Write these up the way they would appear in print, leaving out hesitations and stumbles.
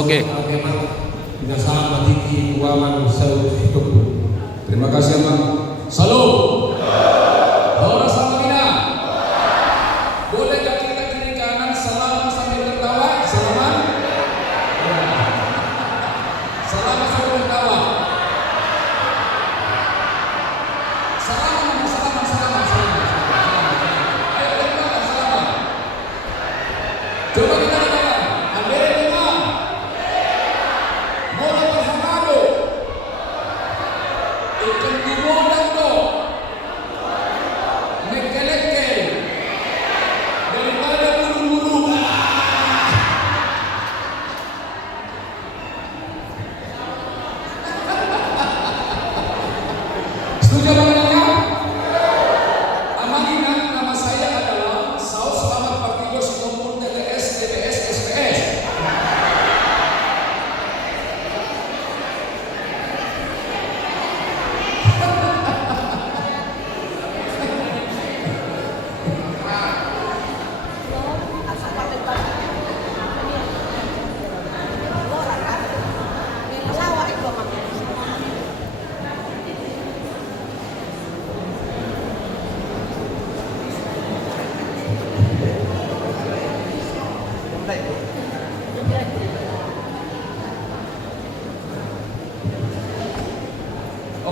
Oke. Terima kasih Bang. Salam. Orang sama Mina. Boleh gak kita kiri kanan salaman sambil tertawa? Salaman. Salaman sambil tertawa. Salaman. Ayo tertawa salaman. Coba kita dengarkan. Andere dengar. Mola berhamado. Ikan dimodang do. Mekelekkel. Daripada buru-buru. Setuju bagaimana? Amanina, nama saya adalah Saud Selamat Partigo Sitompul TTS TPS SPS.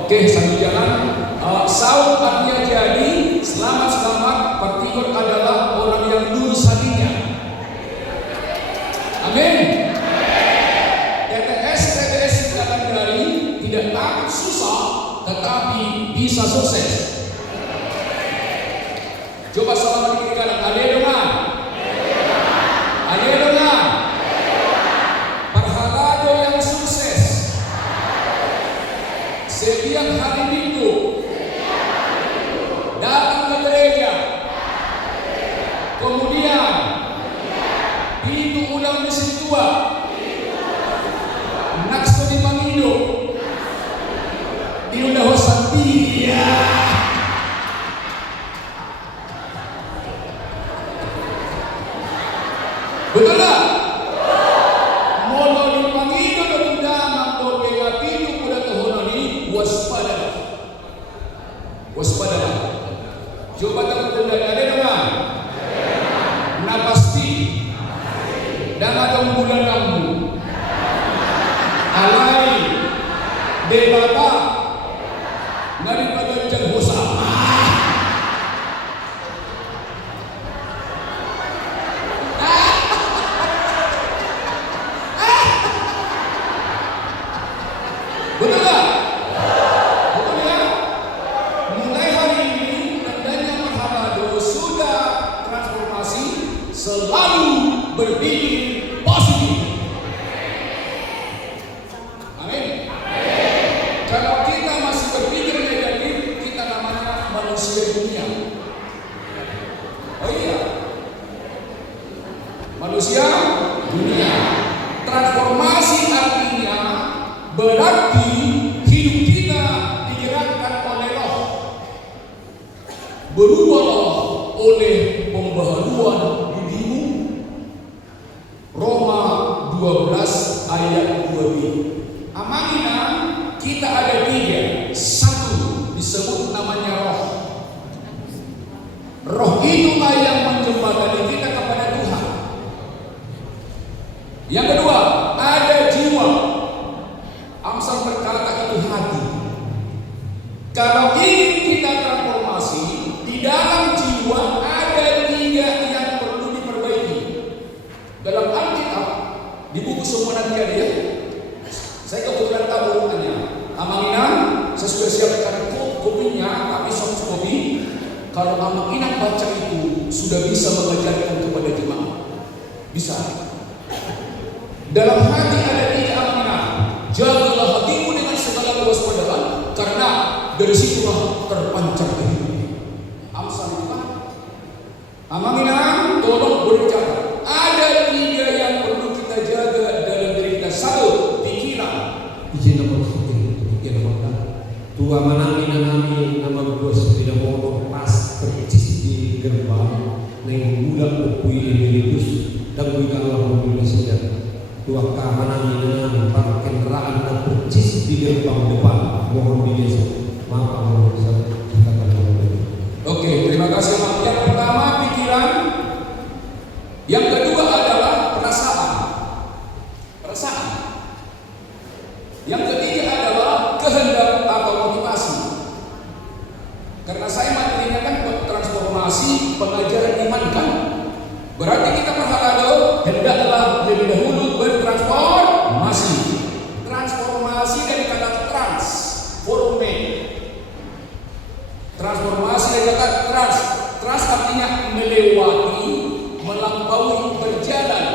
Oke, sambil jalan. Saud artinya jadi, selamat Partigo adalah orang yang lurus hatinya. Amin. TTS jalan dari tidak takut susah, tetapi bisa sukses. Coba salaman di kiri kanan. Ade dengar. Ade dengar. Parhalado yang sukses. Setiap hari Minggu datang ke gereja. Kemudian pintu ulang di situa. Nakso di Mangindo. Di Unda Hosantia. Betul tak? Molo di Mangindo do tudamang do pintu kuda tohononi waspadalah. Waspadalah. Coba takut dengar ada dengar. Na pasti. Damatong bulan kamu. Alai. Debata. Ngari paganjang hosa. Betul tak? Betul ya? Mulai hari ini tandanya Mahabado sudah transformasi, selalu berpikir positif. Amin. Kalau kita masih berpikir negatif, kita namanya manusia dunia. Oh iya, manusia dunia. Transformasi artinya berarti hidup kita digerakkan oleh Roh. Berubahlah oleh pembaharuan budimu. Roma 12 ayat 2b. Amanina, kita ada 3. Satu disebut namanya Roh. Roh itulah yang menjembatani kita kepada Tuhan. Yang kedua, ada jiwa. Amsal berkata itu hati. Kalau ingin kita transformasi, di dalam jiwa ada 3 yang perlu diperbaiki. Dalam Alkitab, di buku semua nanti ada ya. Saya kebetulan tahu urutannya. Amanginan, saya sudah siapkan kopinya, tapi soft copy. Kalau Amanginan baca itu, sudah bisa mengajarkan kepada jemaat. Bisa. Dalam hati ada 3 amanginan. Jagalah hatimu dengan segala kewaspadaan, karena dari situlah terpancar kehidupan. Amsal itu kan? Amanginan, tolong berjaga. Ada 3 yang perlu kita jaga dalam diri kita. 1, pikiran. Izin nomor 1, tua manami nama bos tidak mau pas percis di gerbang neng budak berpui emeritus dan bukan orang Indonesia. Dua keamanan dengan para kendaraan dan percis di gerbang depan mohon didesa. Maaf kalau saya katakan. Oke, terima kasih Pak. Yang pertama pikiran, yang kedua adalah perasaan. Yang ketiga adalah kehendak atau motivasi. Karena saya materinya kan transformasi pengajaran iman kan. Berarti kita berharap hendaklah lebih dahulu bertransformasi. Transformasi dari kata transforme. Transformasi dari kata trans. Trans artinya melewati, melampaui, berjalan.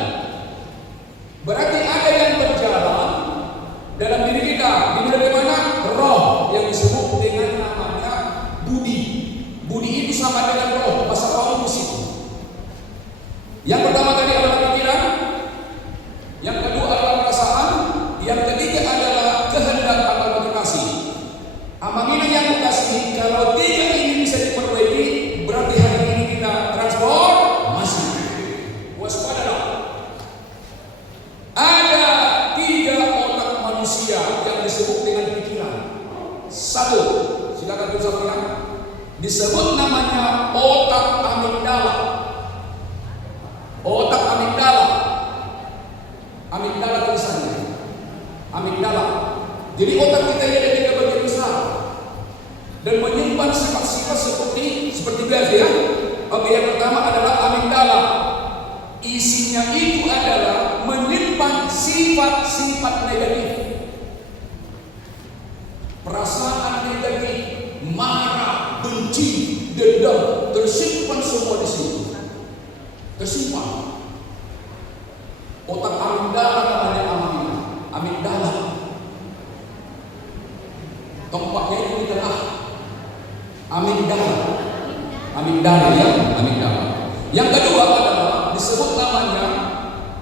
Berarti ada yang berjalan dalam diri kita. Dimulai dari mana? Roh yang disebut dengan namanya budi. Budi itu sama dengan roh. Bahasa Paulus itu. Yang pertama tadi adalah pikiran, yang kedua adalah perasaan, yang ketiga adalah kehendak atau motivasi. Amanah yang dikasih, kalau tiga ini bisa diperbaiki, berarti hari ini kita transformasi. Waspadalah. Ada tiga otak manusia yang disebut dengan pikiran. Satu, silakan tulis ya. Disebut namanya otak amigdala. Otak amigdala. Amigdala tulisannya. Amigdala. Jadi otak kita ini ada tiga bagian besar dan menyimpan sifat-sifat seperti biasa ya. Oke, yang pertama adalah amigdala. Isinya itu adalah menyimpan sifat-sifat negatif. Perasaan negatif, marah, benci, dendam tersimpan semua di sini. Tersimpan. Otak amigdala namanya amigdala. Tempatnya itu di tengah. Amigdala ya, amigdala. Yang kedua adalah disebut namanya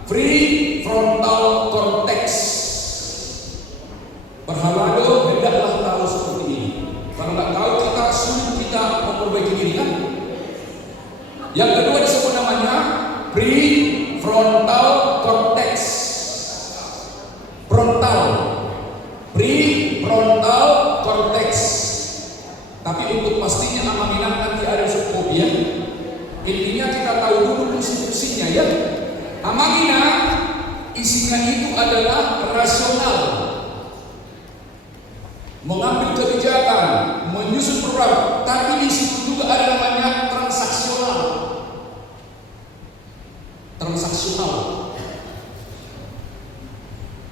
prefrontal cortex. Berhalado hendaklah tahu seperti ini. Kalau nggak tahu kita sulit kita memperbaiki diri kan. Yang kedua disebut namanya prefrontal cortex. Prefrontal cortex. Tapi untuk pastinya amanah nanti ada subfobia. Intinya kita tahu dulu fungsi-fungsinya ya. Amanah isinya itu adalah rasional, mengambil kebijakan, menyusun program. Tapi di situ juga ada namanya transaksional.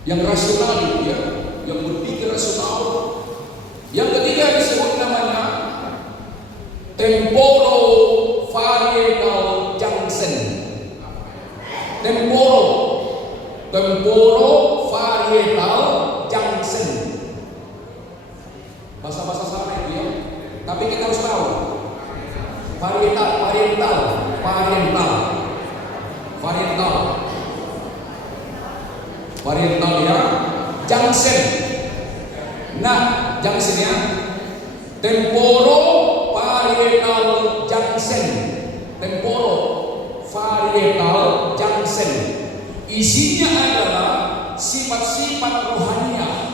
Yang rasional itu ya, yang berpikir rasional. Yang ketiga disebut namanya temporovarietal junction. Temporovarietal junction. Bahasa-bahasa sana itu ya. Tapi kita harus tahu. Varietal ya. Junction. Nah, junctionnya temporovarietal junction. Temporovarietal junction. Isinya adalah sifat-sifat rohaniah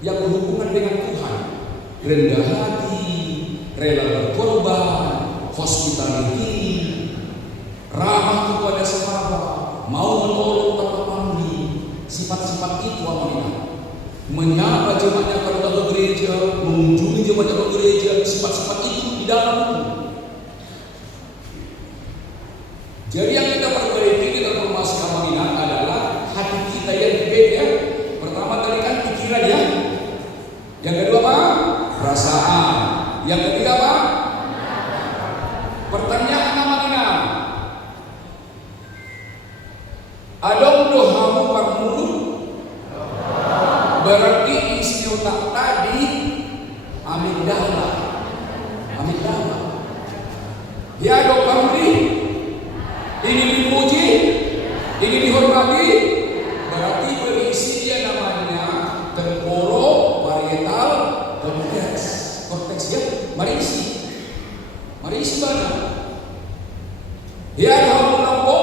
yang berhubungan dengan Tuhan. Rendah hati, rela berkorban, hospitality, ramah kepada sahabat, mau menolong tanpa pamrih. Sifat-sifat itu amanah. Menyapa jemaatnya kalau datang ke gereja, mengunjungi jemaatnya ke gereja, sifat-sifat itu di dalam itu. Jadi yang kita perbaiki di transformasi amanah adalah hati kita yang berbeda. Pertama tadi kan pikiran ya. Yang kedua apa? Perasaan. Yang ketiga apa? Pertanyaan amanah. Adong dohamu parmulut. Berarti isi otak tadi amigdala. Ya dong pamrih. Ingin dipuji, ingin dihormati. Berarti berisi dia namanya temporovarietal cortex ya. Mari isi. Ada isi mana? Ya ada melampau.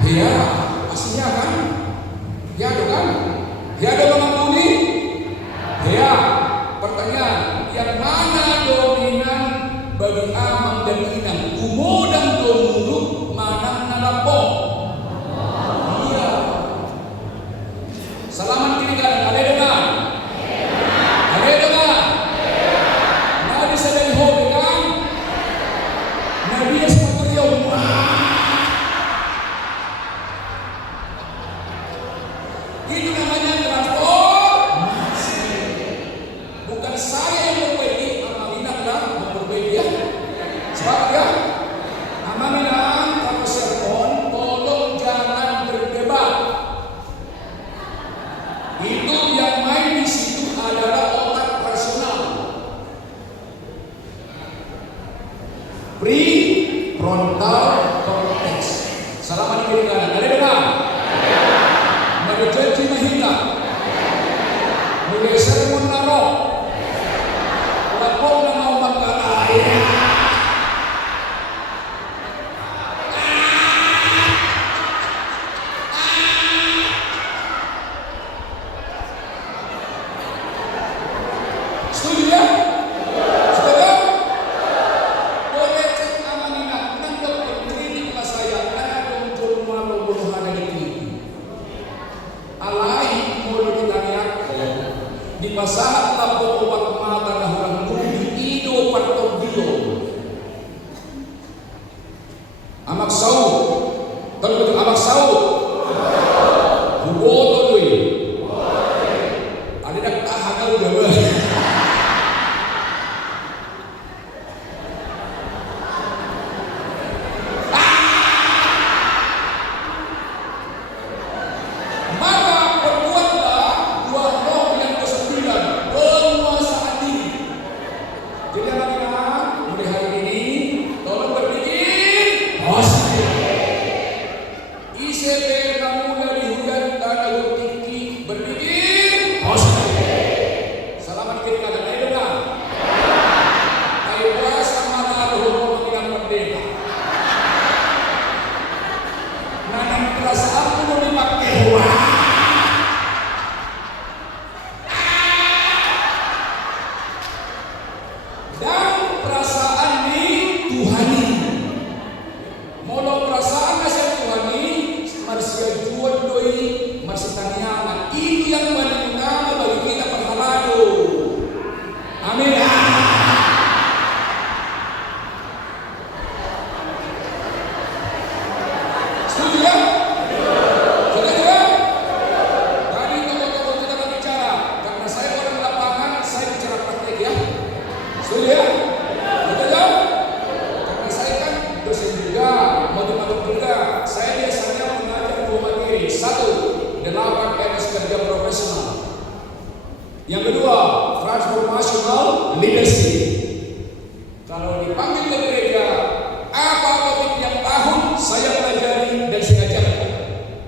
Ya aslinya kan? Ya ada kan? Ya ada mengampuni. Ya pertanyaan, yang mana dominan bagi amam dan inang? Umo dan domuluk mana nalampau? Iya. Salaman kiri kanan, ada dengar? Ada dengar? Nabi sedang hobi kan? Nabi seperti itu namanya transformasi. Bukan saya yang memperbaiki, Amalina adalah memperbaiki ya. Sebab ya, Amalina kalau sermon, tolong jangan berdebat. Itu yang main di situ adalah otak rasional. Prefrontal cortex. Salaman kiri kanan. Ada dengar? Menjadi mahita. Mulai sermon naro. Lapor na mau magkakaya. Setuju ya? Setuju? Boleh cek Amalina. Nang dokter kliniklah saya. Nang juru malu bunuh ada di klinik. Alai mulu ditanya di pasar lapor obat mata dahulang bumi ido patong dio amak sau kalau betul amak sau huboto doi ada dak tahan kalau udah ber Yang kedua, transformational leadership. Kalau dipanggil ke gereja, apa topik yang tahun saya pelajari dan saya ajarkan?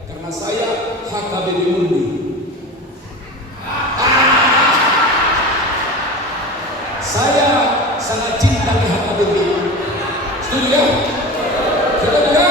Karena saya HKBP Murni. Saya sangat cinta ke HKBP. Setuju ya? Setuju ya?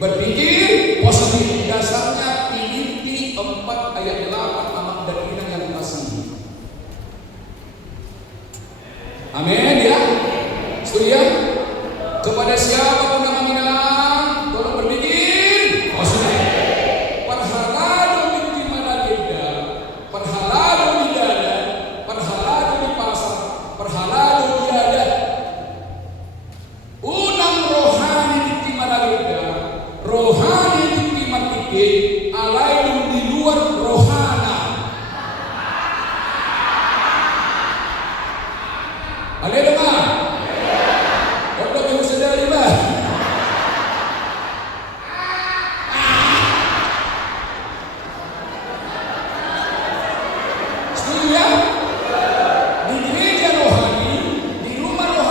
Berpikir positif, dasarnya Filipi 4 ayat 8 amak dan inang yang dikasihi. Amin ya. Setuju ya? Kepada siapa pun nama minang, tolong berpikir positif. Perhalado di mana beda, perhalado di dada, perhalado di pasar, perhalado di dada. Unang rohani di mana beda. Rohani itu dimatikkan, alaikum di luar rohana. Ada dengar? Untuk yang sedari bah. Setuju ya? Di gereja rohani, di rumah rohani.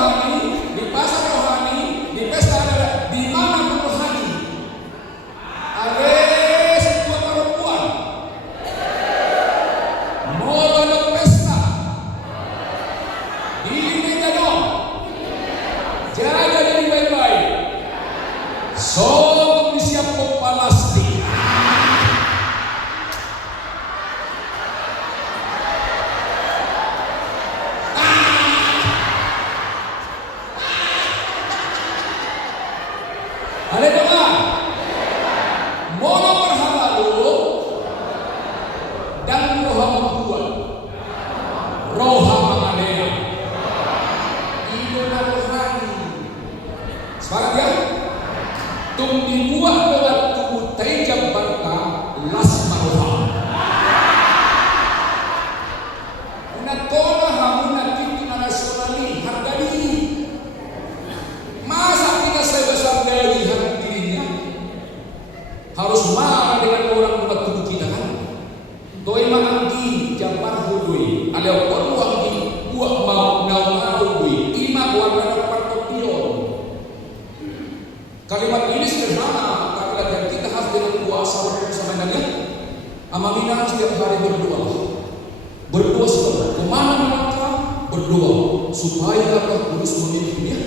kedua, supaya Roh Kudus memimpin dia.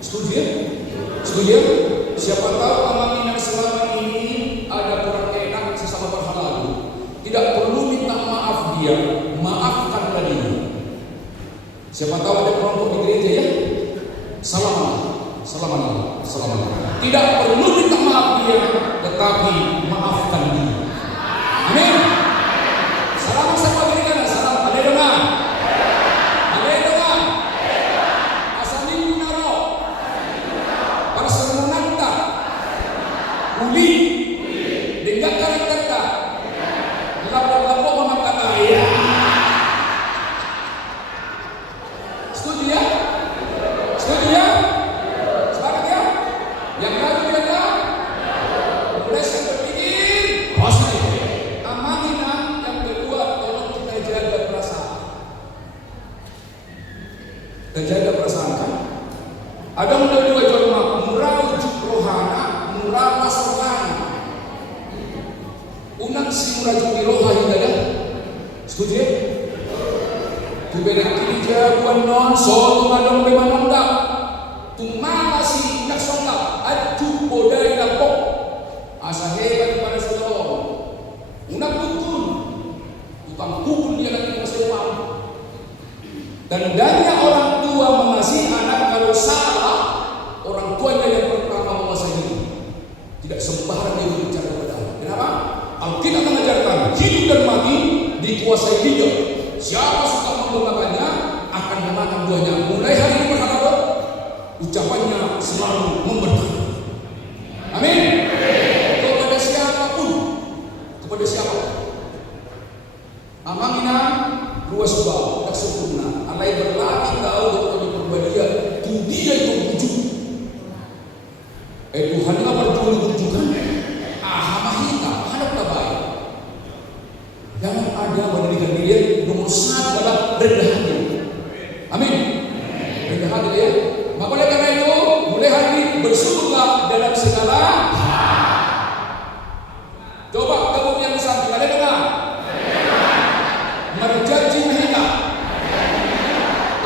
Setuju ya? Setuju ya? Siapa tahu amalan yang selama ini ada kurang enak sesama berhala, tidak perlu minta maaf dia, maafkanlah dia. Siapa tahu ada kelompok di gereja ya, salam. Tidak perlu minta maaf dia, tetapi maafkan dia. Amin. Salam sama diri kan, salam. Ada dengar? Ada dengar? Asal naro. Persemunanta. Uli. Dengan karakter tak. Lapor-lapor memata kaya. Setuju ya? Setuju ya? Sepakat ya? Yang lalu tidak? Mulai saya berpikir positif. Amanah yang kedua, tolong kita jaga perasaan. Kita jaga perasaan kan? Ada dua jelma, murah ujuk rohana, murah masalahana. Unang si murah ujuk roha yang ada. Setuju ya? Kubera kini jagoan non so tumadong bemanonda. Tumama si naksonga adu bodai lapok. Asa hebat pada saudara. Unang pukul. Tukang pukul dia lagi masih mau. Tandanya orang tua mengasihi anak kalau salah, orang tuanya yang pertama menguasai hidup. Tidak sembarang dia berbicara kepada anak. Kenapa? Alkitab mengajarkan hidup dan mati dikuasai lidah. Siapa suka menggunakannya akan memakan buahnya. Mulai hari ini berharap ucapannya selalu memberkati. Amin. Kepada siapapun, kepada siapapun. Amangina luas bau tak sempurna. Alai berlatih tahu untuk berbadiah. Tu dia itu bujuk. Tuhanlah berjuang bujukan. Mahita, hadap tabai. Jangan ada mendidikan diri nomor satu adalah rendah hati. Amin. Rendah hati ya. Maka oleh karena itu, mulai hari ini bersyukurlah dalam segala hal. Coba kamu yang samping ada dengar. Merjanji mahita.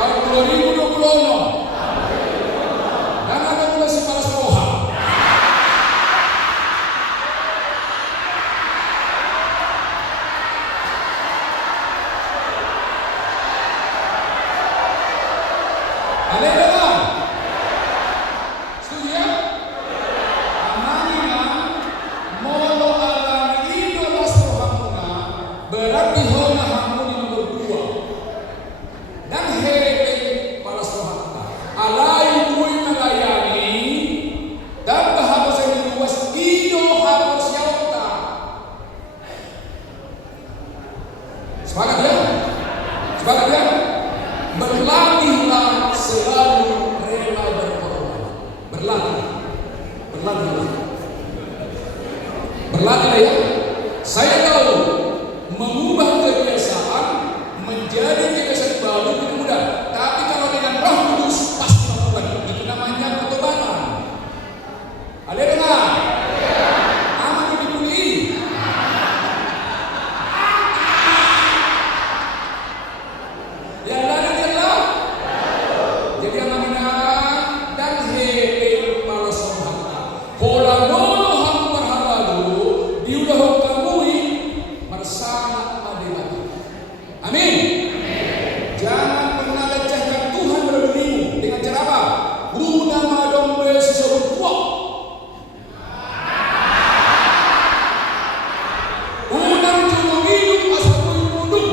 Tahun 2020. Dan ada mulai si palas roha. Sepakat ya? Sepakat ya? Berlatihlah selalu rela berkorban. Berlatihlah. Berlatihlah ya. Saya tahu mengubah kebiasaan menjadi kebiasaan baru tidak mudah. Tapi kalau dengan Roh Kudus pasti melakukan. Itu namanya pertobatan. Ada dengar? Aman dipulih. Yang lain adalah jadi amanina dan hebe malas rohana. Pola nono ham berhaladu diudah kamui bersama adilati. Amin. Jangan pernah lecehkan Tuhan dalam dirimu dengan cara apa? Guna madombe sesuatu kuat. Unang cuma hidup asal mundur.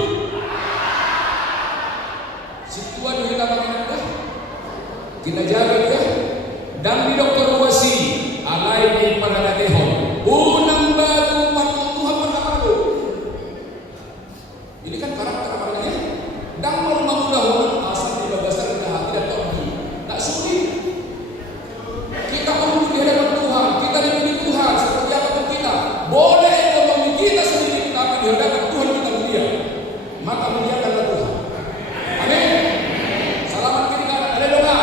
Situan kita pakai kita jaga dia dan di dokter wasi alai di pada tehon unang batu patut Tuhan berkata ini kan karakter apalagi dan mau mudah-mudahan asal di bagasan kita hati dan topi tak sulit kita perlu di hadapan Tuhan kita dipilih Tuhan seperti apapun kita boleh ekonomi kita sendiri tapi di hadapan Tuhan kita mulia maka muliakanlah Tuhan. Amin. Salaman kiri kanan ada doa.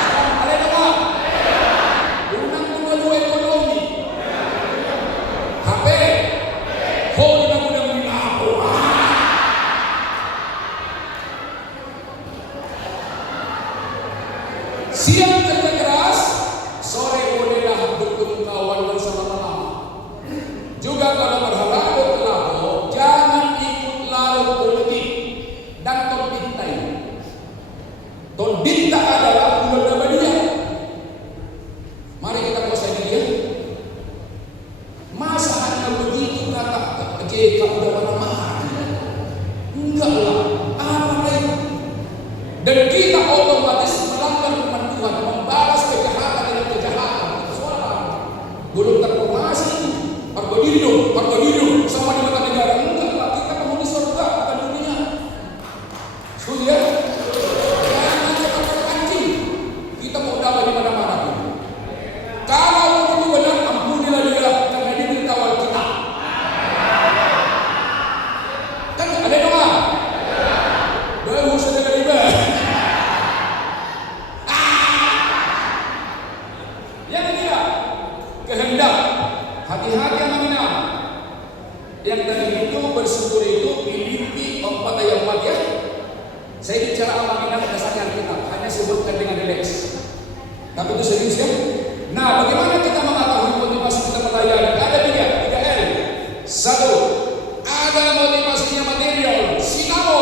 Salam ada doa. Unang dua ekonomi Siang kerja keras, sore bolehlah bertemu kawan bersama-sama. Juga kalau berharap jangan ikut larut politik dan tombintai. Tombinta adalah bulan abadiah. Mari kita kuasai dia. Masa hanya begitu kata JK udah marah-marah? Enggak lah, apa lagi? Dan kita otomatis melanggar firman Tuhan, membalas kejahatan dengan kejahatan. Soalnya belum terformasi itu. Harga diri dong, sama di mata negara. Enggak lah, kita penghuni surga bukan dunia. Setuju ya? Jangan kita terpancing. Kita mau damai di mana-mana pun. Kalau itu benar, ampunilah dia karena dia beritahu kita. Kan ada doa. Baru saudara riba. Yang ketiga, kehendak. Hati-hati Aminah. Yang tadi itu bersyukur itu Filipi 4 ayat 4 ya. Saya bicara Aminah dasarnya Alkitab, hanya sebutkan dengan relax. Tapi itu serius ya. Nah, bagaimana kita mengetahui motivasi kita melayani? Ada tiga L. Satu, ada motivasinya material, sinamo,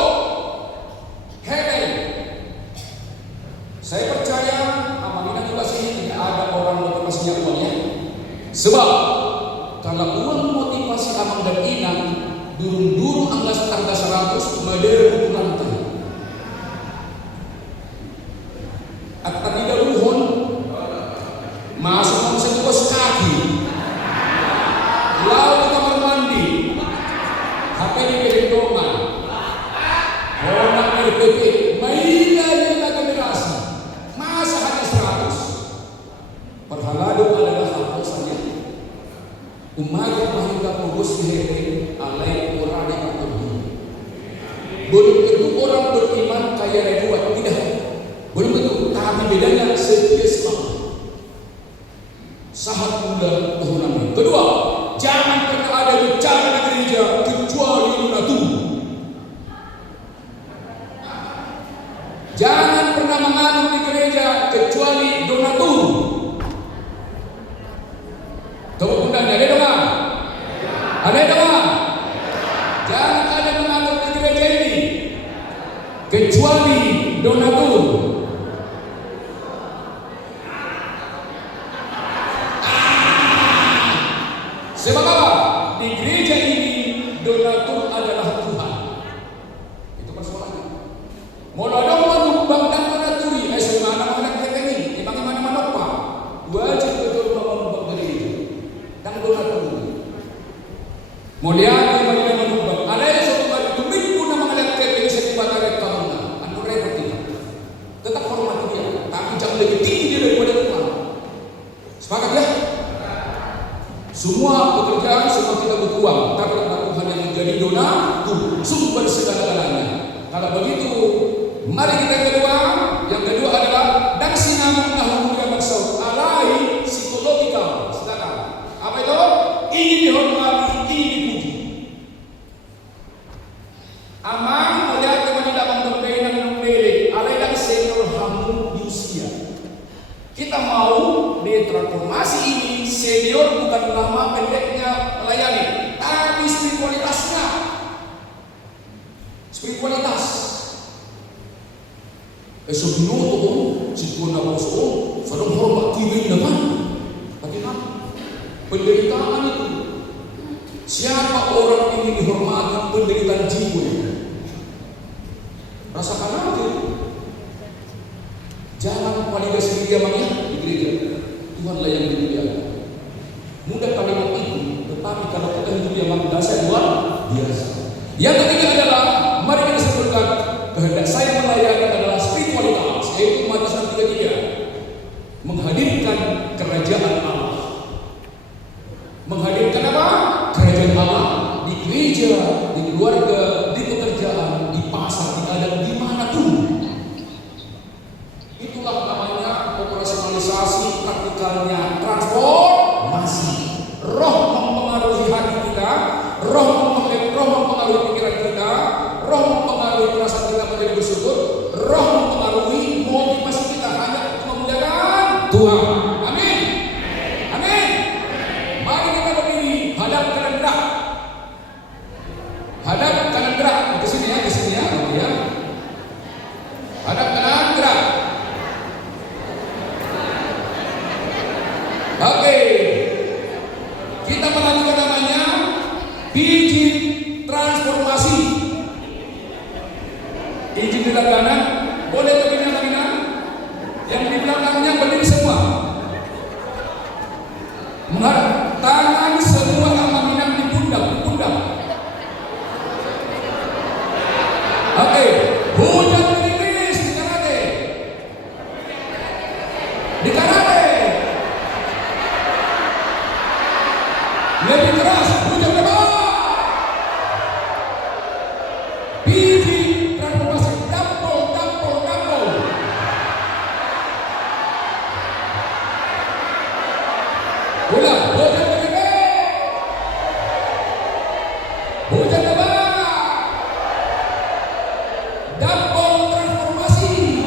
heaven. Saya percaya Aminah juga sini tidak ada orang motivasinya uangnya. Sebab kalau uang motivasi Amang dan Inang durung-durung anggas tangga 100 madera lantai. Atau tidak luhon masuk masuk kos kaki, lalu ke kamar mandi, HP di perhitungan, orang RPP, mainannya generasi, masa hanya 100. Perhalado adalah hal saja. Umaga mahingga fokus di alai orang yang bertemu. Belum tentu orang beriman kaya rewat, tidak. Belum tentu, tapi bedanya setia selalu. Sahat muda tuhunan. Kedua, jangan pernah ada bicara di gereja kecuali donatur. Jangan pernah mengadu di gereja kecuali donatur. Tepuk undangnya ada doa. Ada doa. Jangan ada mengatur di gereja ini kecuali donatur. Sebab apa? Di gereja ini donatur adalah Tuhan. Itu persoalannya. Mau ada menumbang dan menaturi, semana mana kita ini, di mana-mana apa? Wajib betul menumbang gereja dan donatur. Mau lihat di mana menumbang. Ada yang suatu kali itu minggu nama ngeliat kita bisa dibatalkan kamu. Anu repot kita. Tetap hormati dia, tapi jangan lebih tinggi daripada Tuhan. Sepakat ya? Semua pekerjaan semua kita butuh uang, tapi Tuhan yang menjadi donatur, sumber segala-galanya. Kalau begitu, mari kita kedua. Yang kedua adalah dan sinamung nahum yang maksud alai psikologikal. Silakan. Apa itu? Ingin dihormati, ingin dipuji. Amang melihat teman tidak memberbeda memilih alai dan senior hamu di usia. Kita mau di transformasi ini senior bukan lama pendeknya melayani, tapi spiritualitasnya. Spiritualitas. Esok itu, situasi bosku, sedang hormat kiri depan. Bagaimana? Penderitaan itu. Siapa orang ingin dihormati penderitaan jiwa? Rasakan aja. Jangan validasi dia maknya di gereja. Tuhanlah yang dimuliakan. Mudah kalimat itu, tetapi kalau kita hidup yang dasar luar biasa. Yang ketiga adalah mari kita sebutkan kehendak saya melayani adalah spiritualitas, yaitu Matius 3:3, menghadirkan kerajaan Allah. Menghadirkan apa? Kerajaan Allah di gereja, di keluarga, di pekerjaan, di pasar, di ladang, di mana pun. Itulah namanya operasionalisasi praktikalnya transformasi. Roh mempengaruhi hati kita, roh mempengaruhi pikiran kita, roh mempengaruhi perasaan kita menjadi bersyukur, roh mempengaruhi motivasi kita hanya untuk memuliakan Tuhan. Amin. Amin. Mari kita berdiri, hadap kanan gerak. Hadap kanan gerak. Ke sini ya, Oke ya. Hadap kanan gerak. Oke. Kita melakukan namanya biji transformasi. Biji di kanan, boleh begini kanan. Yang di belakangnya berdiri semua. Menghadap tangan semua amanginang di pundak. Oke, hujan gerimis di karate. Lebih keras, hujan lebar. Biji transformasi dampol. Ulang, hujan gerimis. Hujan lebar. Dampol transformasi.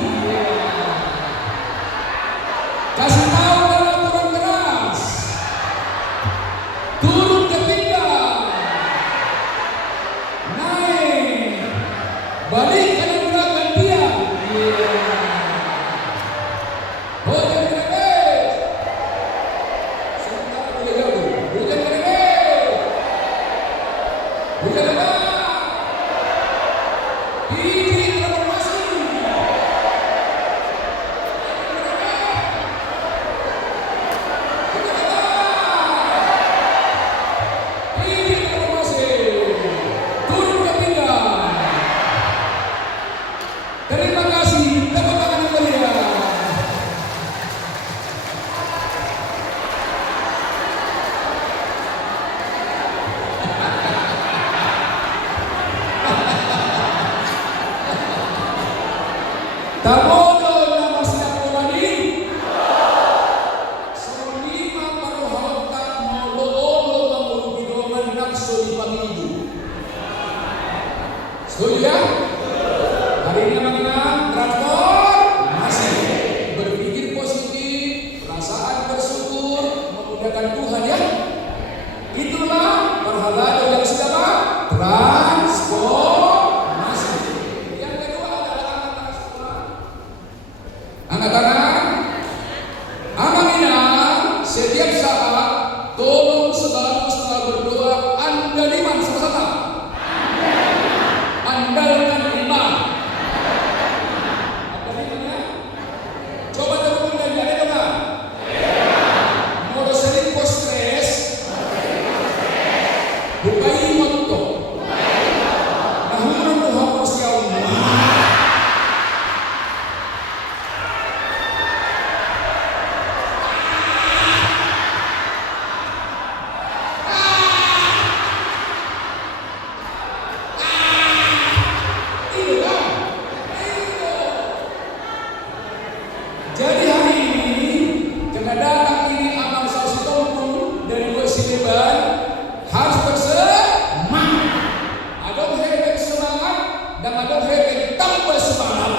Kasih tahu dalam aturan keras. Turun ke pinggang. Naik. Balik kanan gerak gantian. Hujan gerimis. Sebentar boleh jauh. Hujan gerimis. Hujan lebar. Biji transformasi. Biji transformasi. Turun ke pinggang. Terima kasih. Tepuk tangan yang meriah. Tamodo nama siap kolani. Solima parohontak maulolo mangulubidoman nakso di pangidu. Setuju ya? Hari ini mengenang transformasi. Berpikir positif, perasaan bersyukur, memudahkan Tuhan ya. Itulah perhalado yang sedang transformasi. Yang kedua adalah anak-anak Aminah setiap saat tolong selalu setelah berdoa andaliman sama-sama. Andalkan iman. Andaliman ya. Coba teman-teman dan ada teman. Mau sering stres. Bukai moto. Nahurun Tuhan persiawan. Jadi hari ini karena datang ini amal sausi tompul dari Wesileban harus bersemangat. Ada hebet semangat dan ada hebet tambah semangat.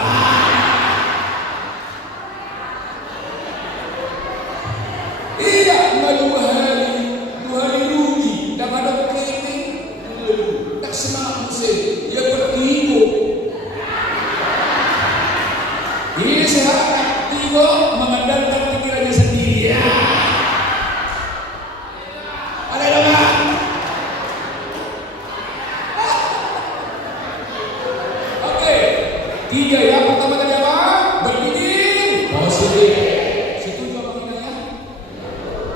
Iya, dua hari rugi dan ada kritik. Tak semangat musim, ya bertigo. Ini sehat. Mengandalkan pikirannya sendiri ya. Ada dong. Oke. 3 ya. Pertama tadi apa? Berpikir positif. Setuju apa Mina ya?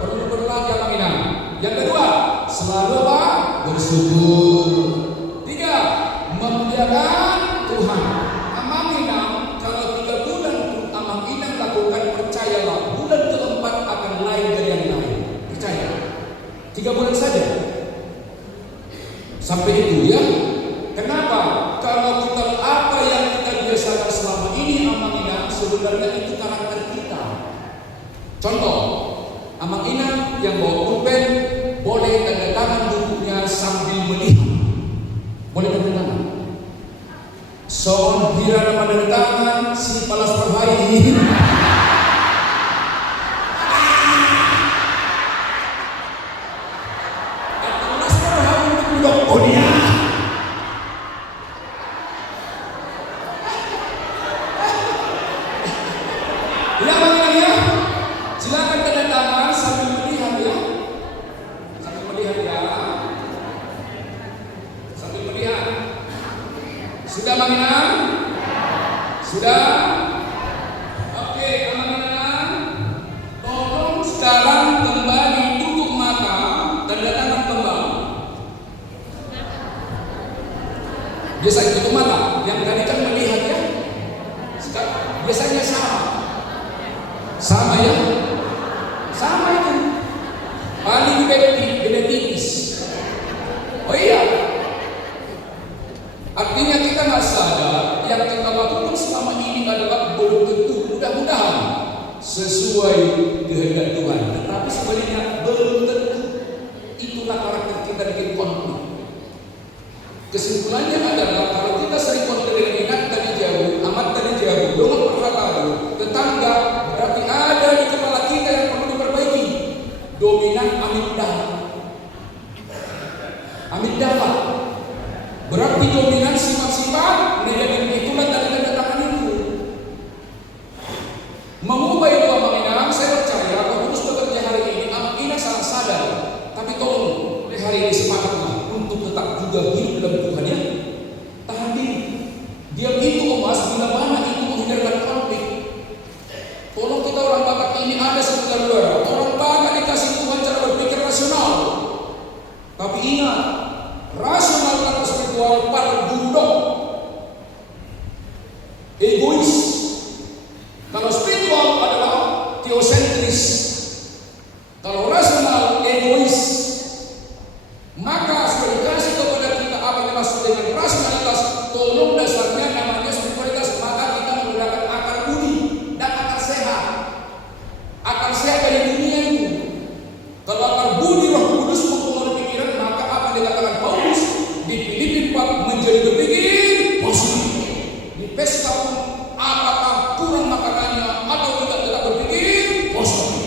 Perlu berlagak apa Mina? Yang kedua, selalu apa? Bersyukur. 3, memuliakan Tuhan. Aminah, kalau 3 bulan Aminah lakukan, percayalah bulan keempat akan lain dari yang lain. Percaya. 3 bulan saja. Sampai itu ya. Kenapa? Kalau kita apa yang kita biasakan selama ini Aminah, sebenarnya itu karakter kita. Contoh, Aminah yang bawa pulpen boleh tanda tangan bukunya sambil melihat. Boleh tanda tangan. Soal hira nama dari tangan si palas perbaik. Biasanya sama ya, sama itu. Paling beda tipis. Oh iya, artinya kita nggak sadar yang kita lakukan selama ini adalah belum tentu, mudah-mudahan sesuai kehendak Tuhan. Tetapi sebenarnya belum tentu. Itulah karakter kita bikin konflik. Kesimpulannya adalah kalau kita sering konflik dengan ingat tadi jauh, amat tadi jauh, dengan perhatian tetangga, berarti ada di kepala kita yang perlu diperbaiki. Dominan amigdala. Berarti dominan sifat-sifat negatif itulah dari kedatangan itu. Mengubah itu amanah, saya percaya kalau terus bekerja hari ini, amanah sangat sadar. Tapi tolong hari ini sepakatlah untuk tetap juga hidup dalam Tuhan ya. Tahan diri. Diam itu emas bila mana itu menghindarkan konflik. Tolong kita orang Batak ini ada saudara-saudara. Orang Batak dikasih Tuhan cara berpikir rasional. Tapi ingat, rasional atau spiritual pardudok, egois. Kalau spiritual adalah teosentris, kalau rasional egois. Maka sudah dikasih kepada kita apa yang dimaksud dengan rasionalitas. Tolong dasarnya namanya spiritualitas. Maka kita menggunakan akal budi dan akal sehat. Akal sehat dari dunia itu. Kalau akal budi Roh Kudus mempengaruhi pikiran, maka apa yang dikatakan Paulus di Filipi 4 menjadi berpikir positif. Di pesta pun apakah kurang makanannya atau tidak berpikir positif.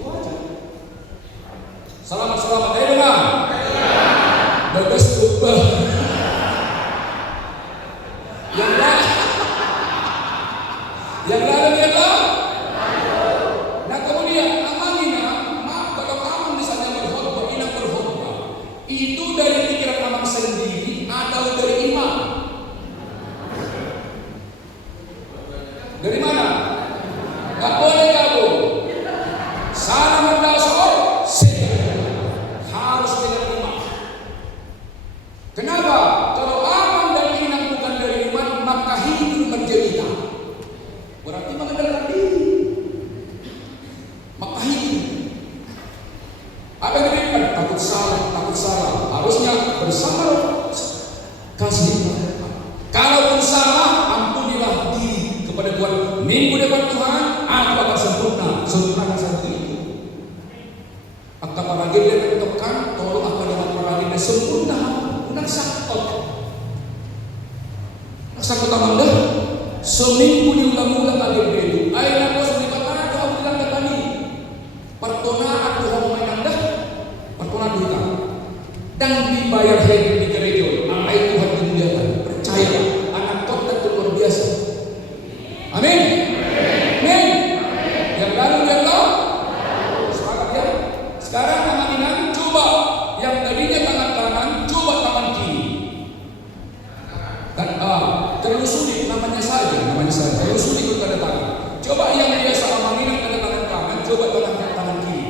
Itu aja. Selamat ya dengar. Bagus tuh. Yang lalu adalah. Nah kemudian amanina, maaf kalau aman misalnya berkhotbah, inang berkhotbah, itu dari pikiran aman sendiri atau dari iman? Dari mana? Gak boleh gabung. Salah mendasar, harus dengan iman. Kenapa? Kalau aman dan inang bukan dari iman, maka hidup menjadi tak. Berarti mengandalkan diri. Maka hidup. Apa yang diberikan? Takut salah. Harusnya bersama kasih. Kalaupun salah, ampunilah diri kepada Tuhan. Minggu depan Tuhan, aku akan sempurnakan satu itu. Akan paragil dan menentukan, tolong akan dengan paragil dan sempurna. Unang sakot amanda seminggu diulang-ulang lagi begitu. Ayo aku sudah kata aku bilang ke tadi. Pertonaan Tuhan menanda, pertonaan kita dan dibayar hidup di gereja. Ayo Tuhan dimuliakan. Percayalah, anak kota itu luar biasa. Amin. Amin. Yang lalu dia tahu. Sepakat ya. Sekarang amanah coba yang tadinya tangan kanan, coba tangan kiri. Dan terlalu sulit namanya saja. Terlalu sulit untuk tanda tangan. Coba yang biasa amanah tanda tangan kanan, coba tangan kiri.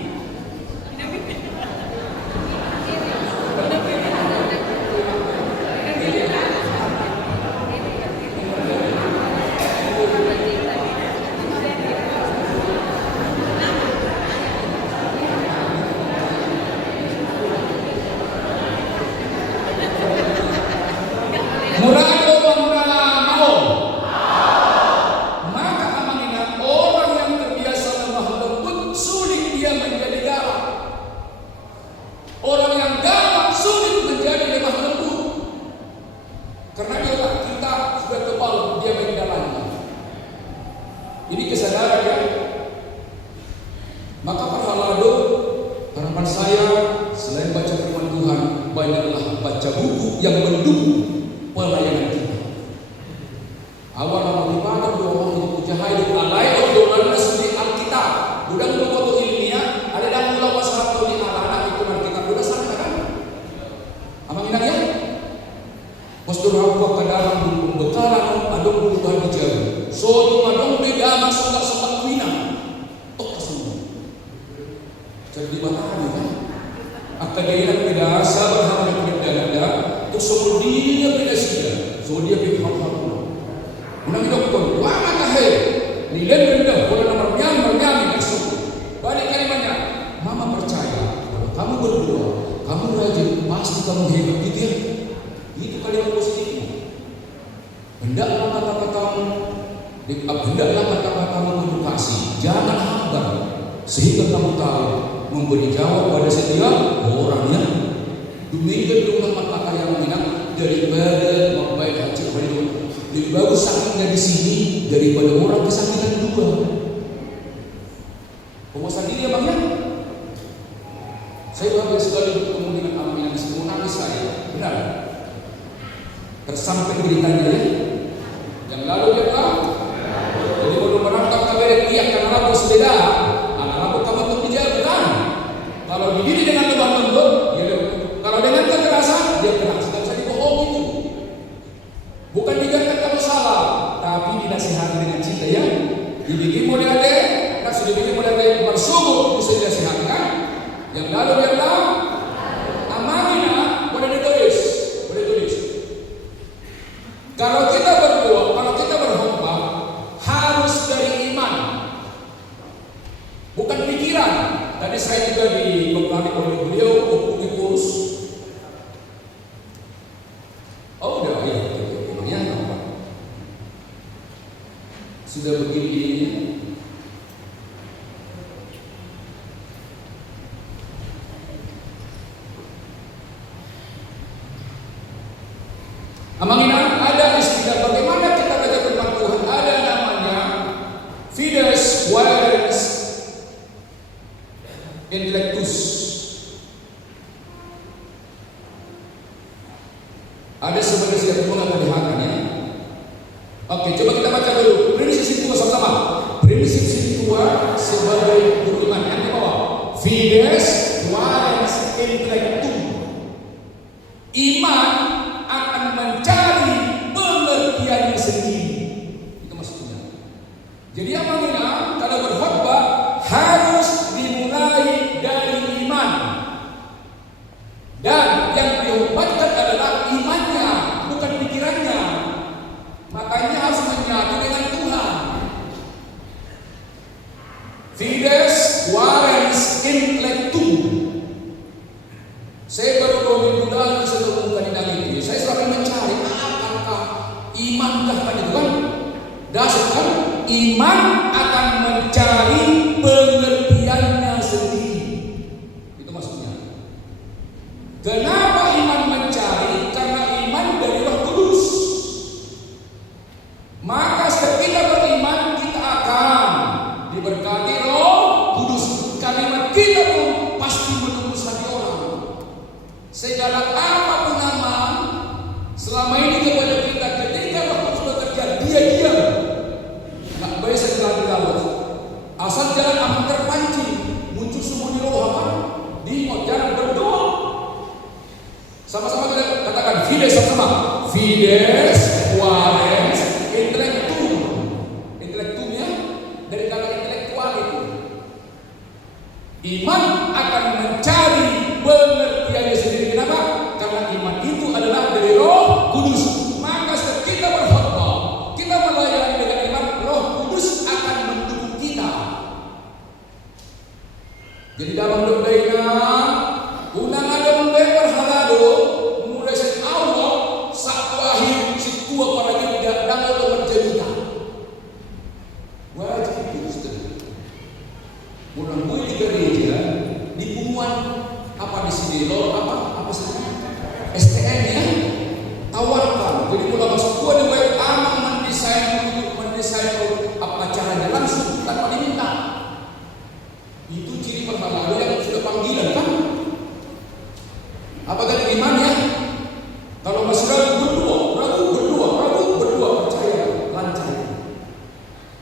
Ini kesadaran ya. Maka Parhalado, harapan saya selain baca firman Tuhan, banyaklah baca buku yang mendukung pelayanan kita. Awal nama ibadah doa untuk cahaya di alai doa resmi Alkitab. Budang doa foto ilmiah ada dalam mula pasal di anak itu Alkitab sudah sana kan? Amang inang ya? Pastor apa ke dalam pembekalan adong perubahan bicara. So adong beda masuk tak sempat wina. Tok semua. Jadi batahan kan? Akan dia beda sabar hamba beda tu semua dia beda sih. Bilang rendah, boleh nomor nyami masuk. Balik kalimatnya, mama percaya kalau kamu berdoa, kamu rajin, pasti kamu hebat gitu ya. Itu kalimat positifnya. Hendaklah kata-katamu edukasi, jangan hambar, sehingga kamu tahu memberi jawab pada setiap orang yang demikian dengan mata yang minat daripada membaik haji kepada lebih bagus sakitnya di sini daripada orang kesakitan dua. Pemesan ini ya bang ya. Saya bahagia sekali bertemu dengan Aminah di sini, nangis saya, benar. Tersampai beritanya ya. Yang lalu dia bilang, jadi baru menangkap kabar dia karena rabu sebeda, anak rabu kamu untuk dijalankan. Kalau dididik dengan lemah lembut, dia lembut. Kalau dengan kekerasan, dia keras. Tidak bisa dibohongi itu. Bukan diganti kamu salah, tapi dinasihati dengan cinta ya. Dibikin model deh, sudah dibikin model deh bersungguh bisa dinasihatkan. Yang lalu dia bilang, Aminah boleh ditulis. Kalau kita berdoa, kalau kita berkhotbah, harus dari iman, bukan pikiran. Tadi saya juga dibekali oleh beliau untuk kursus. Oh udah ya, sudah begini. Aminah, ada istilah bagaimana kita belajar tentang Tuhan, ada namanya Fides Quaerens Intellectus. Ada sebenarnya siapa pun akan lihatnya. Oke, coba kita baca dulu prinsip situa sama-sama. Prinsip situa sebagai guru iman yang di bawah. Fides Quaerens Intellectus. Iman akan mencari pengertiannya sendiri. Itu maksudnya. Jadi apa Aminah? Kalau berkhotbah harus dimulai dari iman. Dan yang dikhotbahkan adalah imannya, bukan pikirannya. Makanya harus menyatu dengan Tuhan. Fides Quaerens Intellectum. Saya baru 2 minggu lalu setelah ini, saya selalu mencari apakah imankah kan itu kan? Dasar kan? Iman akan mencari pengertiannya sendiri. Itu maksudnya. Kenapa iman mencari? Karena iman dari Roh Kudus. Maka setiap kita beriman, kita akan diberkati Roh Kudus. Kalimat kita pun pasti menembus hati orang. Segala apapun aman selama ini kepada kita, ketika Roh Kudus bekerja, dia diam. Nggak boleh segala dilawan. Asal jangan aman terpancing, muncul semua di roh apa? Di jangan berdoa. Sama-sama kita katakan Fides sama. Fides Quaerens Intellectum. Intellectumnya dari kata intelektual itu. Iman akan mencari pengertiannya sendiri. Kenapa? Karena iman itu adalah dari Roh Kudus. Maka setiap kita berkhotbah, kita melayani dengan iman, Roh Kudus akan mendukung kita. Jadi dalam doanya, unang ada membayar halado, mulai dari awal sampai akhir si tua para tidak dapat mencerita. Wajib itu mulai di gereja, di pengumuman apa di sini lo apa saja STN ya tawarkan. Jadi mulai masuk gua dengan aman mendesain apa caranya langsung tanpa diminta. Itu ciri pertama yang sudah panggilan kan? Apakah iman ya? Kalau masih ragu berdoa percaya lancar.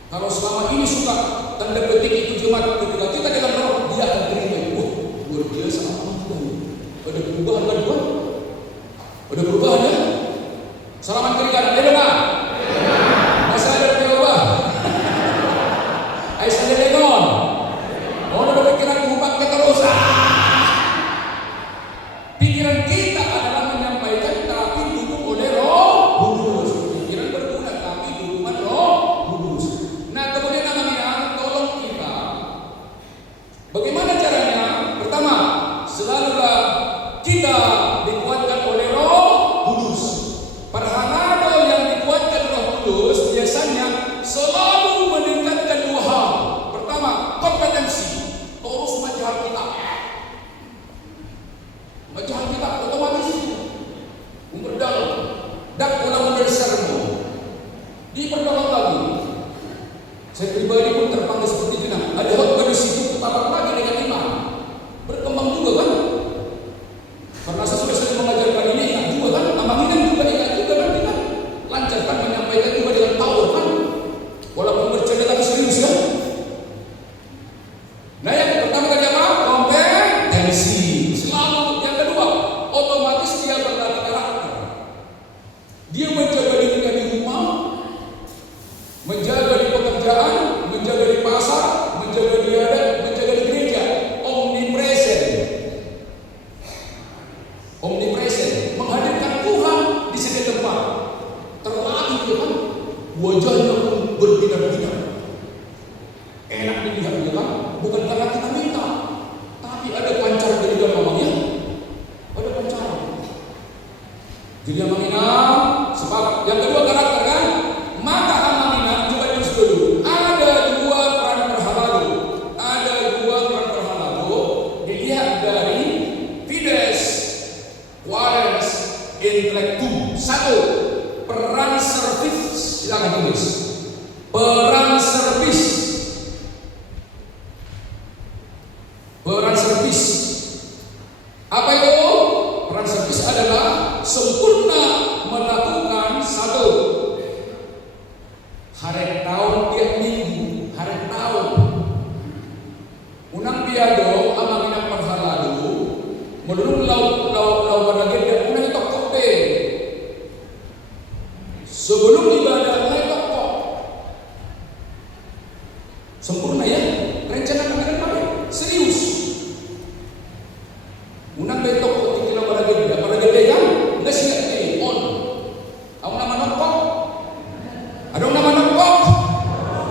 Kalau selama ini suka tanda petik itu jemaat ketika kita dalam roh, dia akan terima. Wah, luar biasa apa Tuhan. Ada perubahan kan Tuhan? Ada perubahan ya? Salaman kiri kanan, ada nggak? Masa ada perubahan? Aisyah ada lengon. Oh, ada pikiran ubah terus. Pikiran kita adalah menyampaikan tapi didukung oleh Roh Kudus. Pikiran berguna tapi dukungan Roh Kudus. Nah, kemudian pribadi pun terpanggil seperti itu. Nah, ada khotbah di situ tetap lagi dengan iman. Berkembang juga kan? Karena saya sudah sering mengajarkan ini, ingat juga kan? Amanginan juga ingat juga kan? Kita lancarkan menyampaikan juga dengan power kan? Walaupun bercanda tapi serius kan? Nah, yang pertama kali apa? Kompetensi. Selalu. Yang kedua, otomatis dia berlatih karakter. Dia menjaga dirinya di rumah, menjaga di pekerjaan, menjaga di pasar, menjaga di adat, menjaga di gereja. Omnipresent, menghadirkan Tuhan di setiap tempat. Terlatih dia kan, wajahnya pun berbinar-binar. Enak dilihat dia kan, bukan karena kita minta, tapi ada pancaran dari dalam mamanya. Ada pancaran. Jadi amanginah, sebab yang kedua karakter kan, maka amanginah coba terus dulu. Ada dua peran perhalalu. Ada dua peran perhalalu dilihat dari fides, qualis, intellectum. Satu, peran servis. Silakan tulis. Peran servis. Peran servis. Apa itu? Peran servis adalah sempurna melakukan satu, hari tahun tiap minggu, hari tahun. Unang biado amanginang perhalalu, menurut lau balagenda unang tokok te. Sebelum ibadah mulai tokok. Sempurna ya? Rencana kalian apa? Serius. Unang betok ketika lau balagenda kan? Enggak siap on. Ang nama nokok. Anong nama nokok?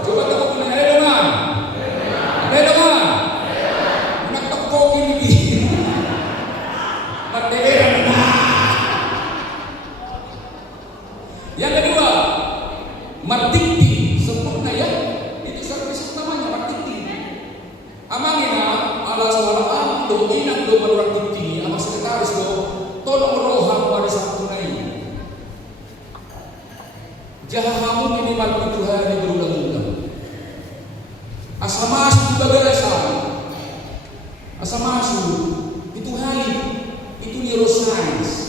Coba tepuk tangan ada dengan. Ada dengan. Unang tokok ini. Matderan. Yang kedua, martikti, sempurna ya. Itu servis utamanya martikti. Amangina ala sawala do inang do martikti, ama sekretaris do tolong roham pada sakunai. Jahamu minimal itu hari berulang-ulang. Asa masuk bagasa. Asa masuk itu hari itu neuroscience.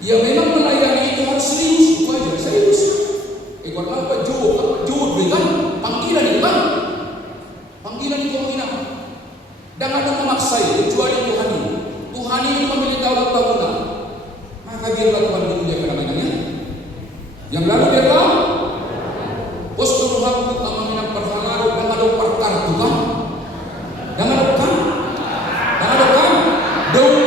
Ya memang melayani itu harus serius, itu aja serius. Ikut apa jawab kan? Panggilan itu kan? Panggilan itu menghina. Dan ada memaksai kecuali Tuhan ini. Tuhan ini memilih daulat bangunan. Maka biarlah Tuhan dimuliakan namanya. Yang lalu dia bilang, postur hakku amanginang perhalaru dan ada perkar Tuhan. Dan ada kan? Dan ada kan? Daun.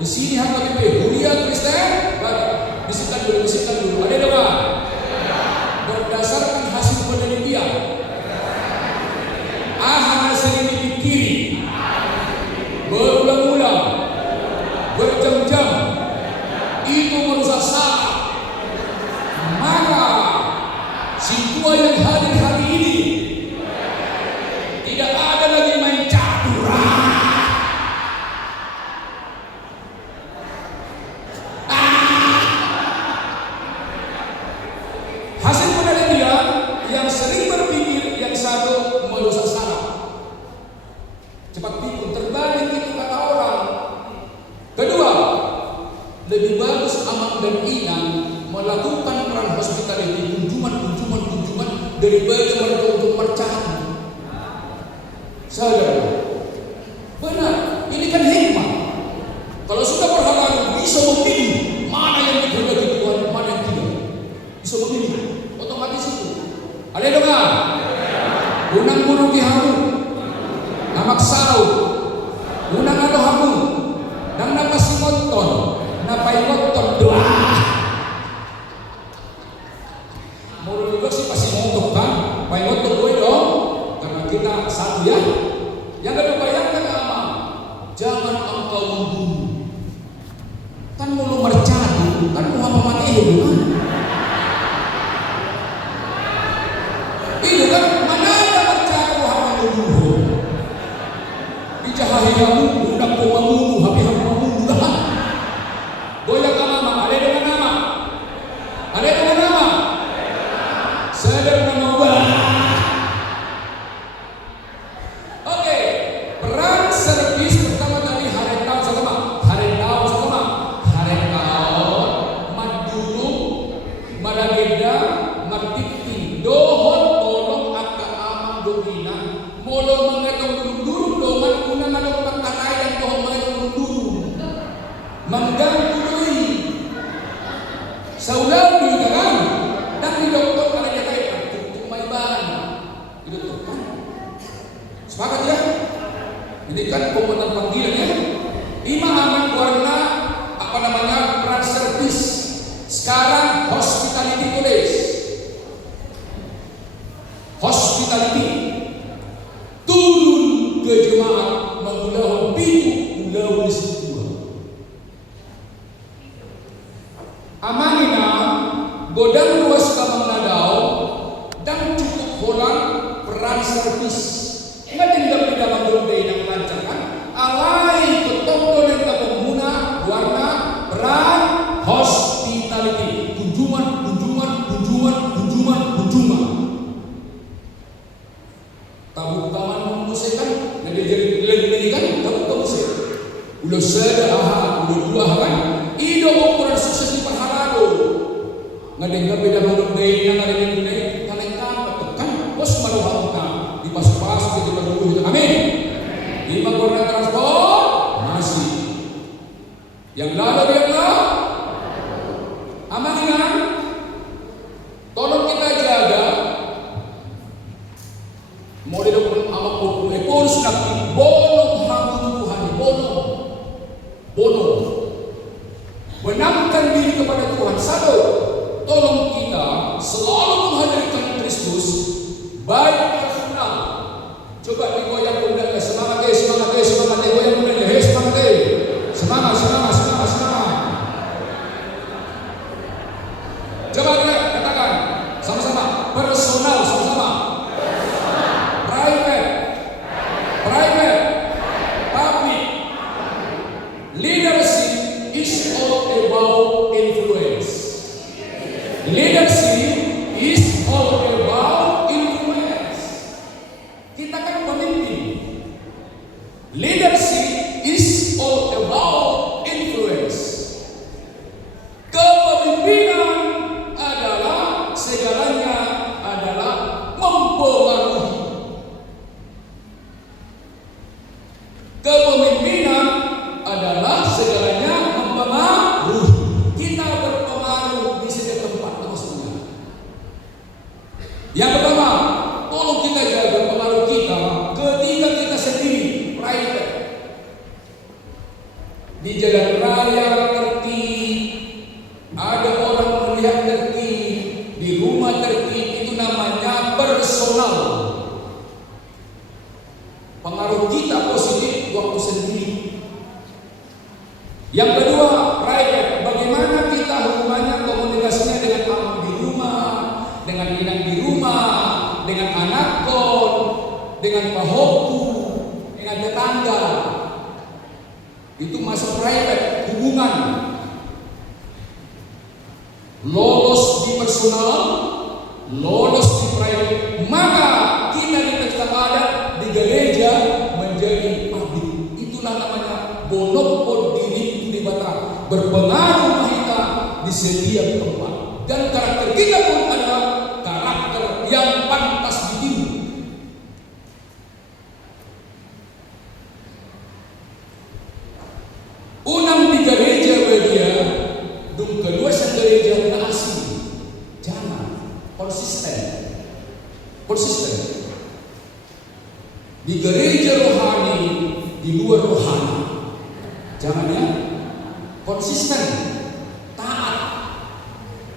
Di sini HKBP, Huria Kristen, bisikan dulu. Ada dua. Berdasarkan hasil penelitian, hasil dipikiri, berulang-ulang, berjam-jam, itu merusak saraf. Maka si tua yang hadir hari ini tidak ada lagi main catur. Hasil penelitian yang sering berpikir yang satu merusak saraf. Cepat pikun terbalik itu kata orang. Kedua, lebih bagus aman dan inang melakukan peran hospitality, kunjungan daripada mereka untuk mercati. Saudara, benar, ini kan hikmah. Kalau sudah berhalangan bisa memilih mana yang dikehendaki Tuhan, mana yang tidak. Bisa memilih, otomatis itu. Ada dengar? Unang guru kihamu, namak sarau, unang ano hamu, nang napasimoton, napaimoton doa. Mulu juga sih pasti montok kan, paimoton doa dong, karena kita satu ya. Yang kedua bayangkan ama, jangan engkau membunuh. Kan mulu mercadu, kan mau apa mati kan? Itu kan mana ada mercadu hama membunuh. Ada yang mau nama? Sederhana ubah. Oke, peran servis pertama tadi haretau sama, madulu, madageda, madikti, dohon tolong akka amang domina, molo mengetong dulu doman kuna manok pakatai dan dohon mengetong dulu, mengganggu doi, saulau di kan, dan di dokter pada jatai untuk maiban, itu tuh kan, sepakat ya? Ini kan komandan panggilan ya. Imaman warna apa namanya peran servis. Sekarang hospitality college. Hospitality turun ke jemaat mengulau pintu ulau di situ. Amanina godang luas kamang nadau dan cukup holang peran servis. Ingat tidak beda mandor yang melancarkan alai ketongkol yang pengguna warna peran hospitality kunjungan. Tabuk taman memusekan jadi lebih kan tabuk tamuse udah seda udah dua kan ido ukuran sukses di perharado ngadeng beda mandor yang ngadeng ini kalian kan bos maluhana di pas-pas gitu berdua itu amin. Lima warna transportasi yang lalu biarlah amanah tolong kita jaga model apapun ekor sudah bono hanggu Tuhan bono benamkan diri kepada Tuhan satu tolong kita selalu menghadirkan Kristus baik personal. Coba digoyang bundanya semangat goyang bundanya semangat coba kita katakan sama-sama personal sama-sama private public leadership is all about influence. Leadership is all about influence. Kita kan pemimpin. Leadership is all about influence. Kepemimpinan adalah segalanya adalah mempengaruhi. Kepemimpinan adalah segalanya mempengaruhi. Kita berpengaruh di setiap tempat maksudnya. Yang pertama, tolong kita jaga pengaruh kita ketika kita sendiri private. Di jalan raya tertib, ada orang melihat tertib, di rumah tertib, itu namanya personal. Pengaruh kita positif waktu sendiri. Yang kedua, private. Bagaimana kita hubungannya komunikasinya dengan anak di rumah, dengan inang di rumah, dengan anak kon, dengan pahoku, dengan tetangga. Itu masuk private hubungan. Lolos di personal, lolos di private, maka kita di tetap ada di gereja menjadi publik. Itulah namanya bonok diri di bata berpengaruh kita di setiap tempat. Dan karakter kita pun adalah karakter yang pantas ditiru. Unang di gereja bagia, dung kedua sa gereja na asli. Jangan konsisten. Di gereja rohani, di luar rohani. Jangan ya, konsisten, taat.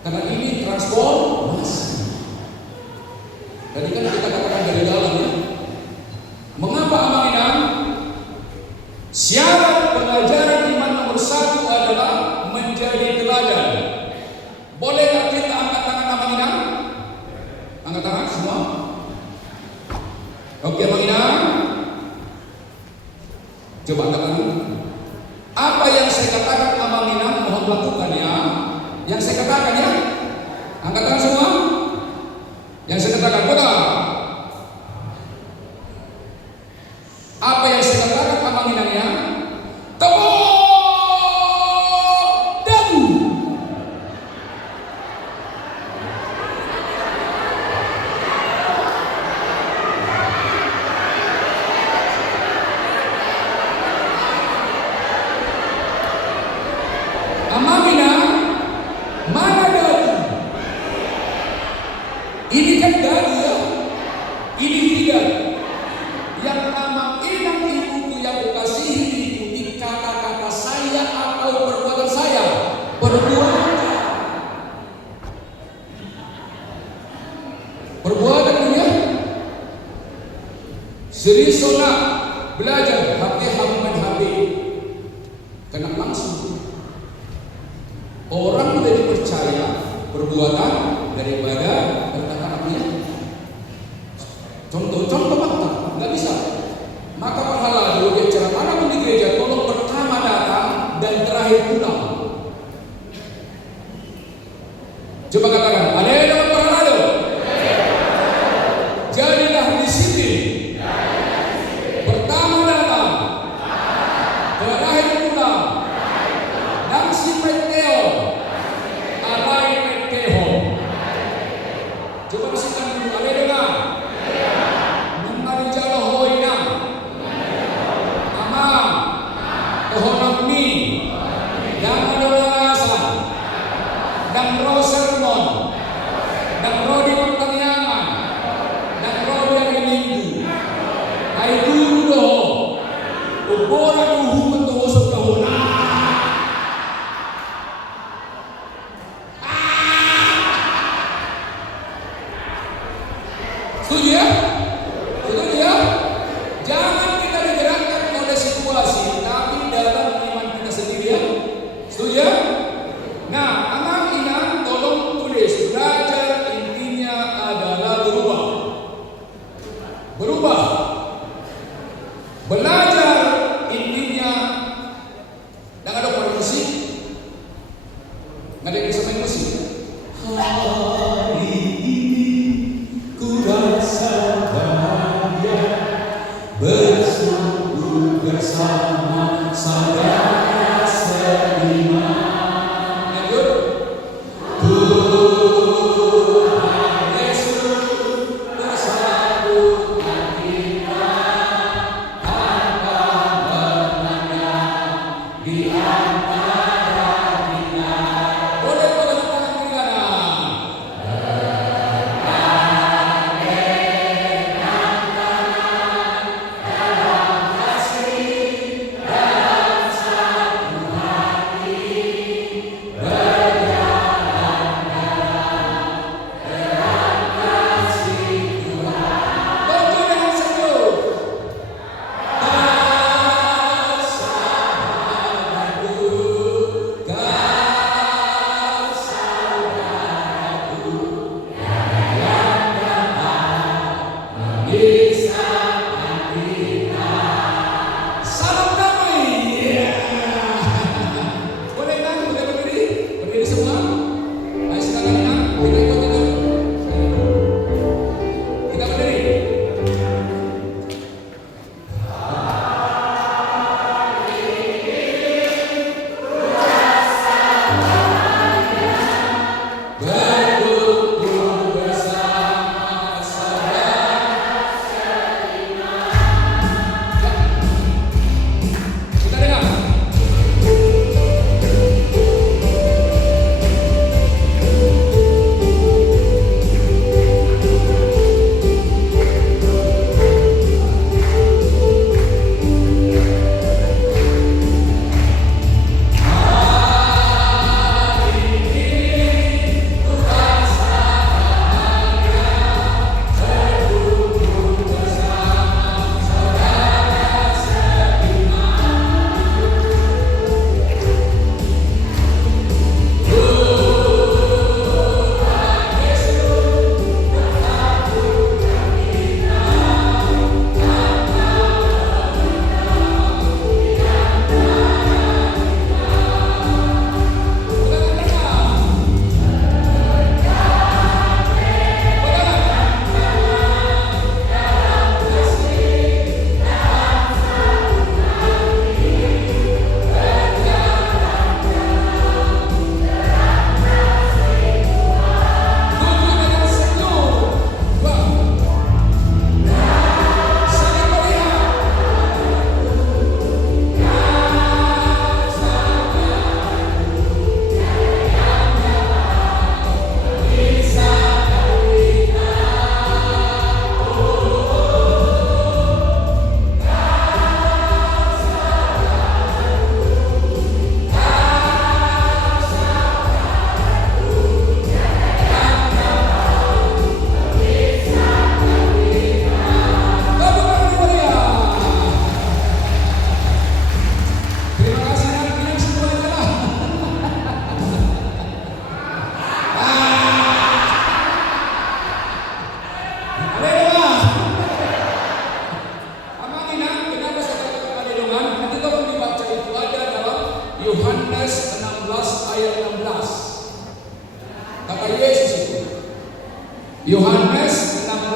Karena ini transformasi. Tadi kan kita katakan dari dalam ya. Mengapa amanah? Syarat pengajaran iman nomor 1 adalah menjadi teladan. Bolehkah kita angkat tangan amanah? Angkat tangan semua. Oke amanah. Coba angkat tangan. Apa yang saya katakan amanah mohon lakukan ya. Yang saya katakan ya. Seri Sona belajar HP Muhammad Habib, kena langsung. Orang lebih percaya perbuatan daripada perkataan. Contoh fakta, nggak bisa. Maka pahala dulu dia cara mana pun di gereja, tolong pertama datang dan terakhir pulang. Coba katakan, ada yang dapat pahala dulu. Jadilah disiplin. Pertama datang, terakhir pulang. Dan si Peteo, alai Peteo. Coba bisikan dulu, ada dengar. Menari jaloh hoina, amam, tohonami, dan adolasa, dan rosermon, dan rodi pertaniangan, dan rodi yang minggu. Hai guru doh, ubora duhu mentuhusuk dohona. Setuju ya? Setuju ya? Jangan kita digerakkan oleh situasi, tapi dalam iman kita sendiri ya. Setuju ya? Nah, anak inang tolong tulis, belajar intinya adalah berubah. Berubah. Belajar intinya. Nggak ada main musik. Nggak ada yang bisa main musik. Hari ini ku rasa Yohanes 16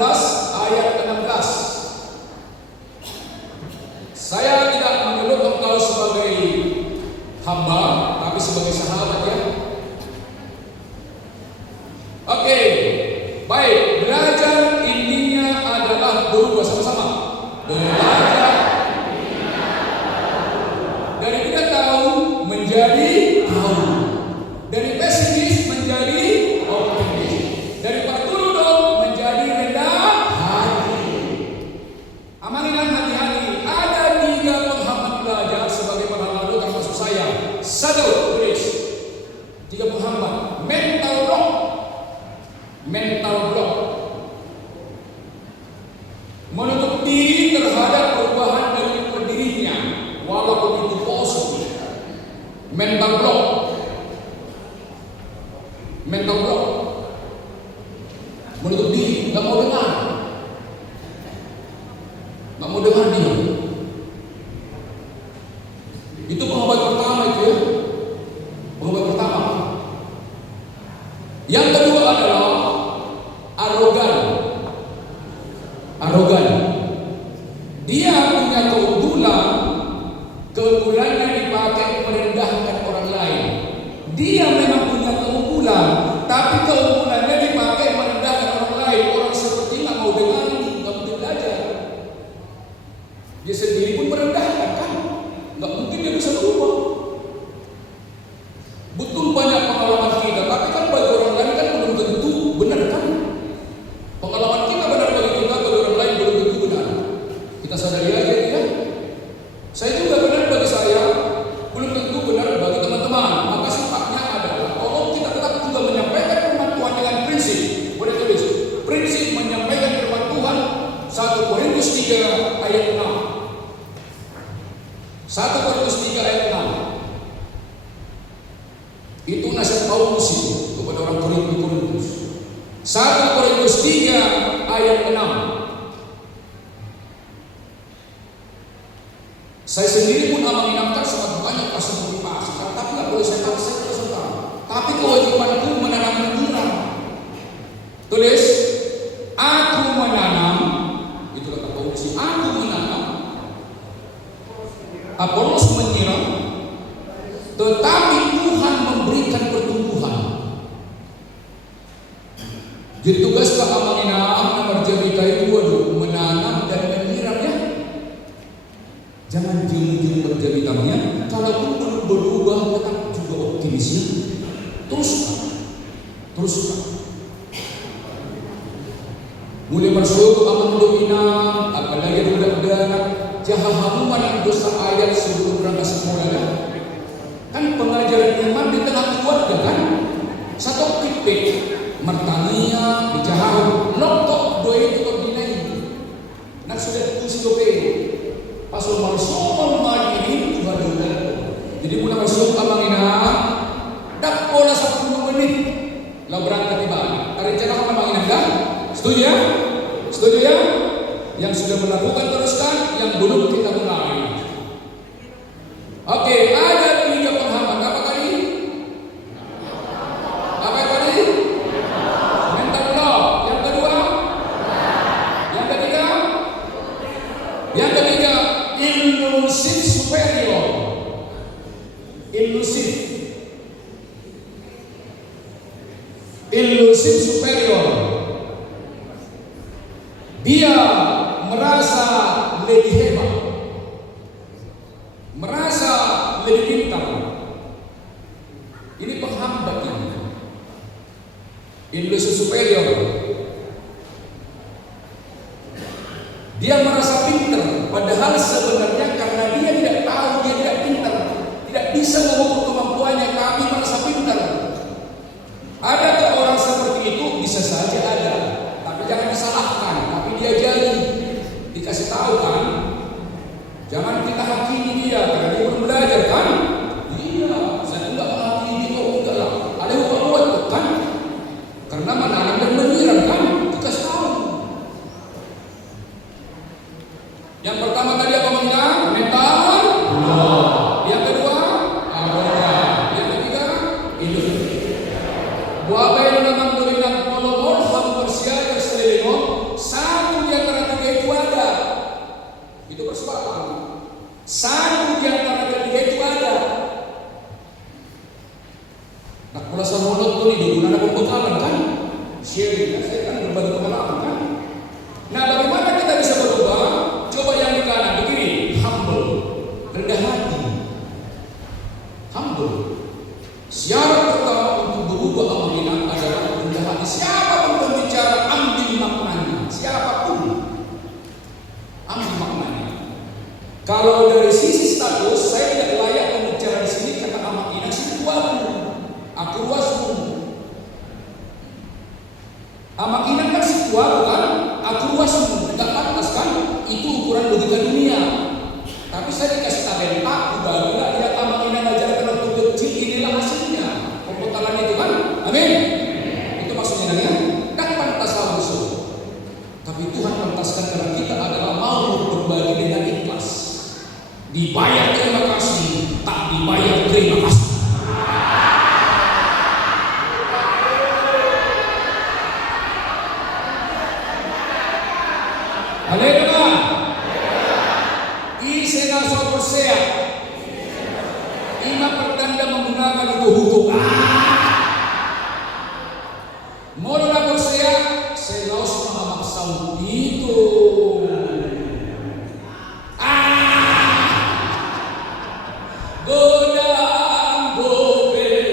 ayat 16. Saya tidak menyebut engkau sebagai hamba, tapi sebagai sahabat ya. Oke, baik. Belajar intinya adalah berubah sama-sama. Belajar dari tidak tahu menjadi tahu, dari pesimis menjadi optimis, dari patuludok menjadi rendah hati. Amaninan hati-hati. Ada 3 penghambat belajar sebagai lalu termasuk saya. 1, tulis 3 penghambat. Mental block. Mental block menutup diri terhadap perubahan dari dirinya walaupun itu positif. Mental block. Mental block menutup diri, nggak mau dengar, nggak mau dengar dia. Itu pengobatan pertama itu ya, pengobatan pertama. Yang kedua adalah arogan. Arogan. Dia punya keunggulannya dipakai merendahkan orang lain. Dia memang punya keunggulan, tapi keunggulannya dipakai merendahkan orang lain. Orang seperti nggak mau dengar ini, nggak mungkin belajar. Dia sendiri pun merendahkan kan, nggak mungkin dia bisa berubah. Betul banyak pengalaman kita, tapi kan bagi orang lain kan belum tentu benar kan. Pengalaman kita benar bagi kita, bagi orang lain belum tentu benar. Kita sadari aja ya. Saya juga benar bagi saya, belum tentu benar bagi teman-teman. Maka sifatnya adalah tolong kita tetap juga menyampaikan firman Tuhan dengan prinsip. Boleh tulis, prinsip menyampaikan firman Tuhan. 1 Korintus 3 ayat 6. 1 Korintus 3 ayat 6. Itu nasihat Paulus itu kepada orang Korintus. 1 Korintus 3 ayat 6. Saya sendiri pun mengingatkan sangat banyak pasal motivasi, tapi nggak boleh saya paksa peserta. Tapi kewajibanku menanam menyiram. Tulis, aku menanam. Itu kata Paulus. Aku menanam. Apolos menyiram. Tetapi Tuhan memberikan pertumbuhan. Jadi tugas Pak Amanina mengerjakan itu menanam dan menyiram ya. Jangan jeng-jeng berjabitannya. Kalaupun belum berubah, tetap juga optimisnya. Teruskan. Mulai masuk aman doina, apalagi budak-budak jahahamuman yang dosa ayat sebelum berangkat semuanya. Kan pengajaran iman di tengah keluarga kan. Satu kipe mertania dijahau noktok doi itu dinai. Nak sudah tulis dope. Pasal masuk ini juga dulu. Jadi mulai masuk Amanina, dak pola 10 menit lah berangkat di Bali. Ada rencana Amanina dah? Setuju ya? Setuju ya? Yang sudah melakukan teruskan, yang belum kita mulai. Oke, ada 3 penghambat. Apa tadi? Apa tadi? Mental block. Yang kedua? Yang ketiga? Yang ketiga, ilusif superior. Ilusif superior. Dia merasa lebih hebat, merasa lebih pintar. Ini penghambat ini. Ilusif superior. Dia merasa pintar, padahal sebenarnya karena dia tidak tahu, dia tidak pintar, tidak bisa mengukur kemampuannya, tapi merasa pintar. Adakah orang seperti itu? Bisa saja ada, tapi jangan disalahkan. Tapi dia jadi dikasih tahu kan, jangan kita hakimi dia karena dia belum belajar kan. Iya, saya enggak menghakimi dia, enggak lah. Ada yang buat kan, karena menanam dan menyiram kan, dikasih tahu. Yang pertama tadi apa mengingat? Mental. Yang kedua, arogan. Yang ketiga, ilusif. Buat yang memang berinak sharing kan, saya kan berbagi pengalaman kan. Nah, bagaimana kita bisa berubah? Coba yang di kanan begini, humble, rendah hati. Humble. Syarat pertama untuk berubah amanah adalah rendah hati. Siapapun berbicara, ambil maknanya. Siapapun, ambil maknanya. Kalau dari sisi status, saya tidak layak berbicara di sini kata amanah sini tuaku, aku luasmu. Amanah kan si tuaku kan, aku luasmu. Tidak pantas kan? Itu ukuran logika dunia. Tapi saya dikasih tabel aku barulah lihat amanah ajarkan waktu kecil, inilah hasilnya. Pembekalan itu kan, amin. Itu maksudnya ya. Tak pantaslah musuh. Tapi Tuhan pantaskan karena kita adalah mau berbagi dengan ikhlas. Dibayar terima kasih, tak dibayar terima kasih. Haleluya. Isena soposea. Ima pertanda menggunakan itu hukum. Mola posea selaus mahamaksaw itu. Godaan gobesi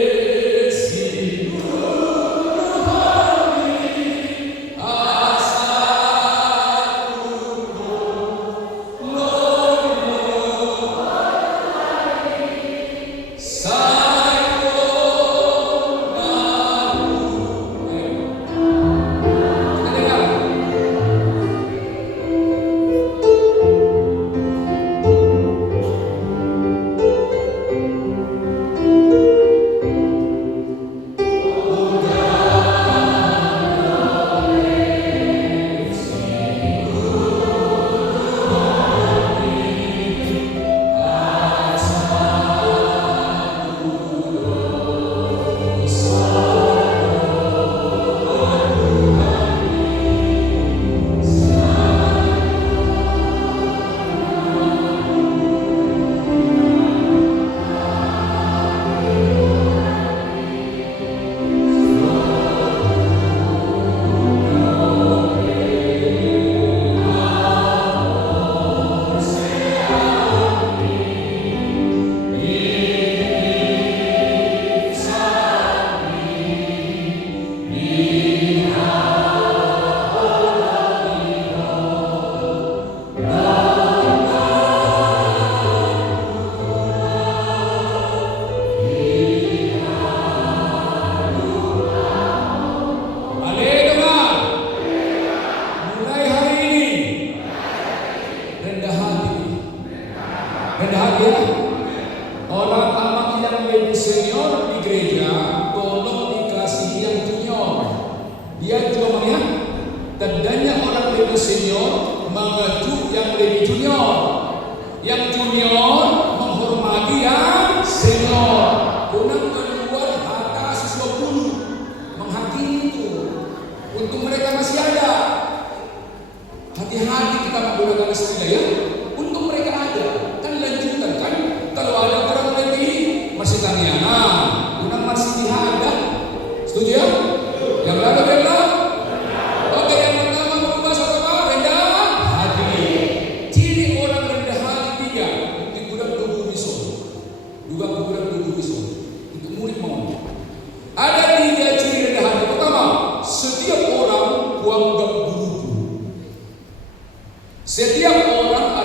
setiap orang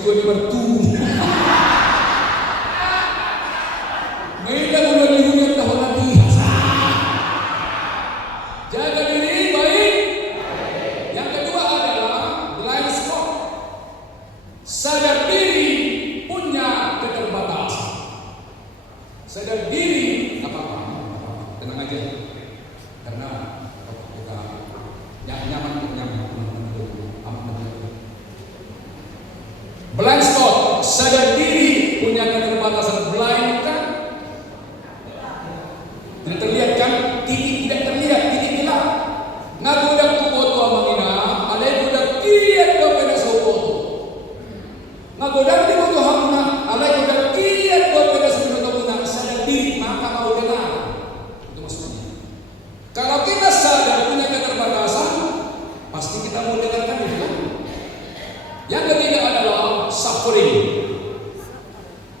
tua di mertu. Mereka mulai dihunian tahun lagi. Jaga diri baik. Yang kedua adalah blind spot. Sadar diri punya keterbatasan. Sadar diri apa-apa, tenang aja. Karena kita nyaman. Blind spot, sadar diri punya keterbatasan. Blind kan tidak terlihat kan? Tidak terlihat, tidak gelap. Ngagodak tu foto amangina, alai godak kiat do peda so foto. Ngagodak di foto hamna, alai godak kiat do peda so foto. Sadar diri maka mau dengar. Itu maksudnya. Kalau kita sadar punya keterbatasan, pasti kita mau dengarkan itu kan? Yang ketiga adalah suffering.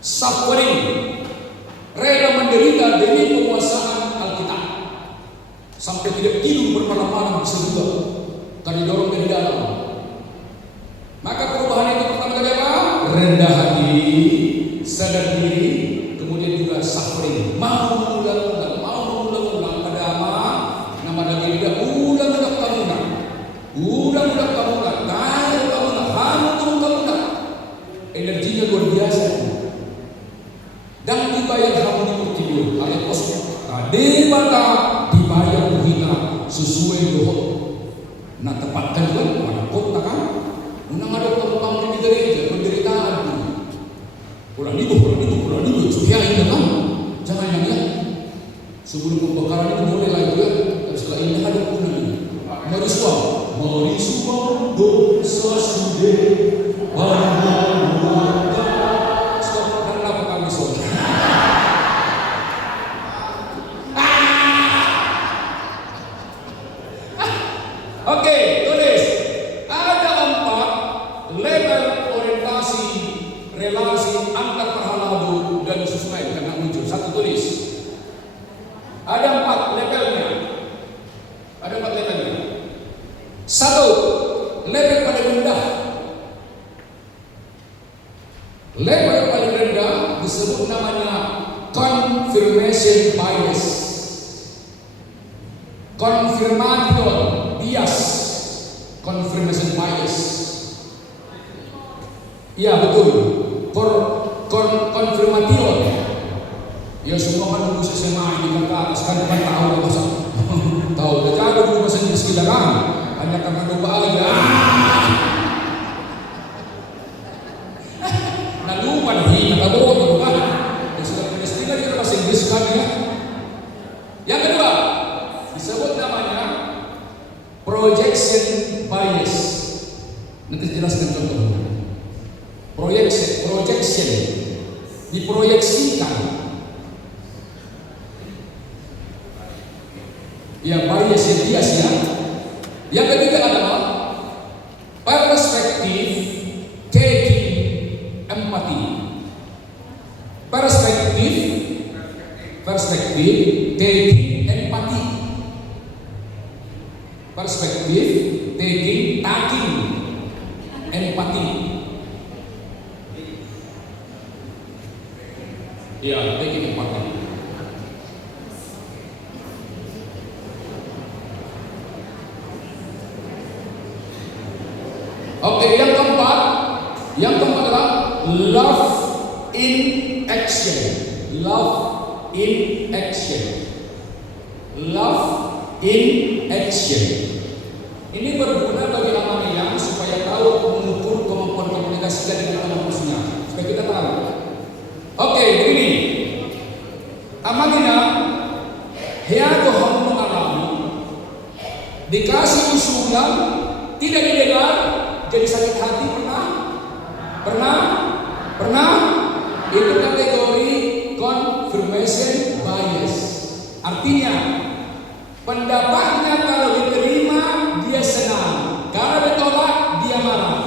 Suffering, rela menderita demi penguasaan Alkitab. Sampai tidak tidur bermalam-malam bisa juga karena dorong dari dalam. Maka perubahan itu pertama kali apa? Rendah hati, sadar diri, kemudian juga suffering. Mau mengulang-ulang pada apa? Nama lagi dia ulang-ulang kamunan. Ulang-ulang kamunan, kaya kamunan, hantu kamunan. Energinya luar biasa. Dan dibayar kamu di tidur. Ada kosong. Tadi bata dibayar hingga sesuai doa. Nah tepatkan juga pada kota kan. Unang ada kamu di gereja penderitaan itu. Pulang ibu. Supaya ini kan. Jangan yang ya. Sebelum pembakaran itu boleh lagi ya. Setelah ini ada punah ini. Mari suam dosa sudah. Oke, tulis. Ada 4 level orientasi relasi antar perhaladu dan sesuai karena muncul. 1 tulis. Ada 4 levelnya. 1, level paling rendah. Level paling rendah disebut namanya confirmation bias. Confirmation bias. Confirmation bias. Ya betul. Confirmation. Ya semua kan lulus SMA ini kakak sekarang kan tahu masa tahu. Tapi dulu bahasa Inggris kita kan hanya karena lupa aja. Lupa nih, kata bodoh kan. Yang sudah punya sendiri kita bahasa Inggris kan ya. Yang kedua disebut namanya projection bias. Nanti jelaskan contohnya. Projection diproyeksikan. Ya bias yang bias ya. Yang ketiga adalah perspektif taking empati. Perspektif taking empati. Perspektif taking empati. Ya, taking empati. Oke, yang keempat adalah love in action. Love in action. Ini berguna bagi Amania supaya tahu mengukur kemampuan komunikasi dan kemampuannya. Supaya kita tahu. Oke, begini. Amania hiago hom mengalami dikasih usulan tidak didengar. Jadi sakit hati pernah? Itu kategori confirmation bias. Artinya pendapatnya kalau diterima dia senang, kalau ditolak dia marah.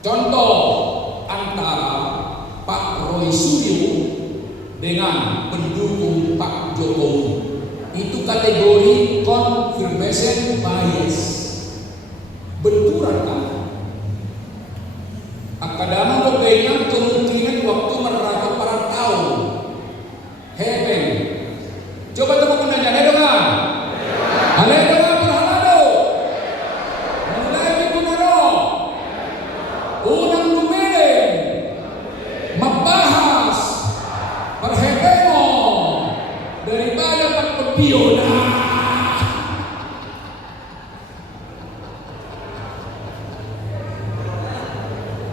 Contoh antara Pak Roy Suryo dengan pendukung Pak Jokowi itu kategori confirmation bias. Benturan kan?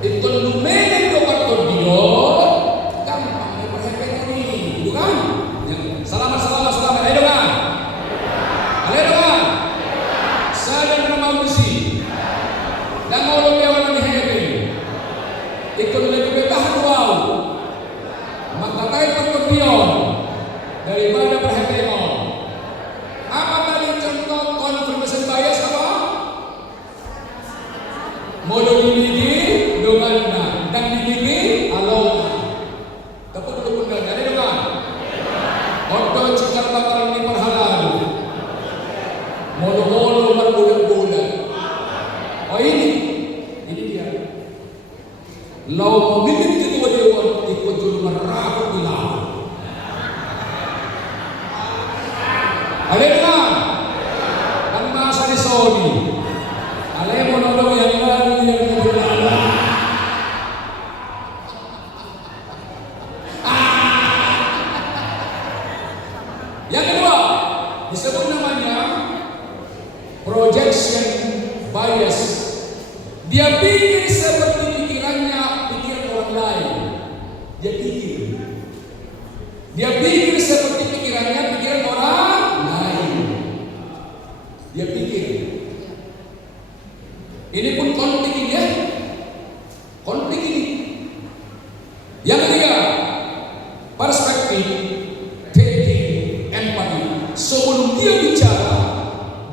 Ikut lumayan do kartodio, gampang ya perhatian ini, gitu kan? Ya. Selamat. Ayo kan? Saya dan nama usi, dan mau lebih awal di happy. Ikut lebih betah wow, maka tayo kartodio daripada perhatian. Apa tadi contoh confirmation bias apa? Modal ini dengan dan ini alona. Tapi dulu pun ada dengan. Oto cikar bakal ini perhalal. Molo berbulan-bulan. Oh ini dia. Lau memilih ketua dewan ikut dulu merabut di laut. Ada dengan. Dan masa di Saudi. Alay monolog yang lalu yang berlalu. Yang kedua disebut namanya projection bias. Dia pikir seperti pikiran orang lain. Dia pikir seperti pikiran orang lain. Dia pikir. Ini pun konflik ini ya. Konflik ini. Yang ketiga, perspektif, thinking, empati. Sebelum dia bicara,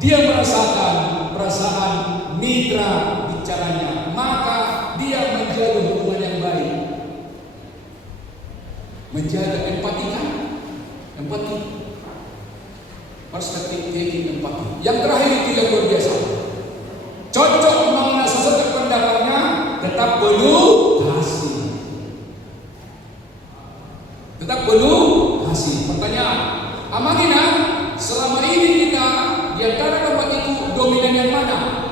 dia merasakan perasaan mitra bicaranya, maka dia menjaga hubungan yang baik. Menjaga empati kan? Empati. Perspektif, thinking, empati. Yang terakhir itu yang luar biasa. Cocok mengenai sesuatu pendapatnya, tetap penuh kasih. Pertanyaan, Amagina, selama ini kita di antara tempat itu dominan yang mana?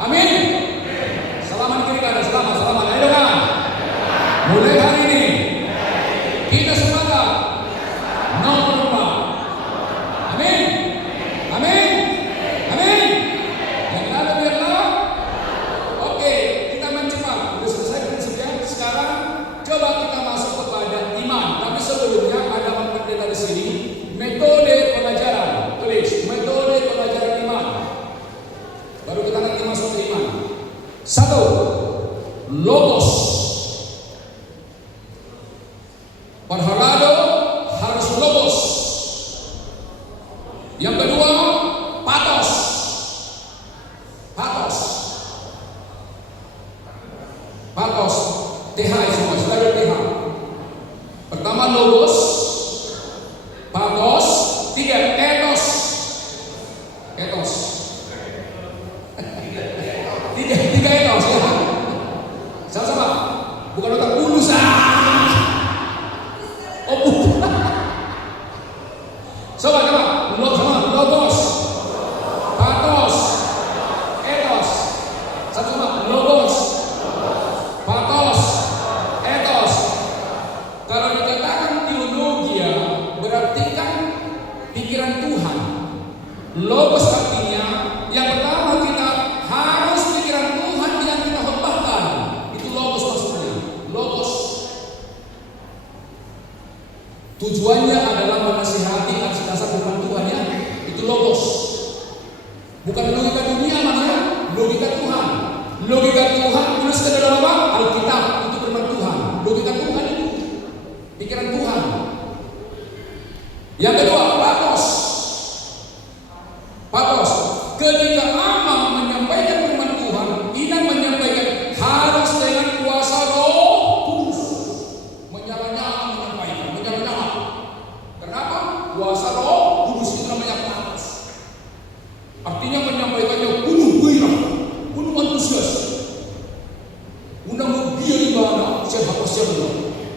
Amin. Selamat kiri kanan, selamat. Ayo kan? Mulai hari ini kita sepakat nomor 4. Amin. Yang lalu biarlah. Oke, kita main cepat. Sudah selesai prinsipnya. Sekarang coba kita masuk kepada iman. Tapi sebelumnya ada materi dari sini. Metode pengajaran. Tulis metode pengajaran iman. Baru kita nanti masuk ke iman. 1. Logos. Parhalado harus logos. Yang kedua, patos. TH semua, selalu TH. Pertama logos, patos, 3 etos. Tiga etos ya. Sama-sama. Bukan otak bulus. Oh bukan. Coba. Logos, patos, etos. Sama-sama. Logos, patos, etos. Kalau dikatakan teologia berarti kan pikiran Tuhan. Logos artinya yang pertama kita harus pikiran Tuhan yang kita khotbahkan. Itu logos maksudnya. Logos. Tujuannya adalah menasihati atas dasar firman Tuhan ya. Itu logos. Bukan logika dunia namanya, logika Tuhan. Logika Tuhan tulis ke dalam apa? Alkitab, itu firman Tuhan. Logika Tuhan itu pikiran Tuhan. Yang kedua, patos. Ketika Amang menyampaikan firman Tuhan, Inan menyampaikan harus dengan kuasa Roh Kudus. Menyala-nyala menyampaikan. Kenapa? Kuasa Roh Kudus itu namanya patos. Artinya menyampaikannya penuh gairah, penuh antusias. Unang dia ibadah siapa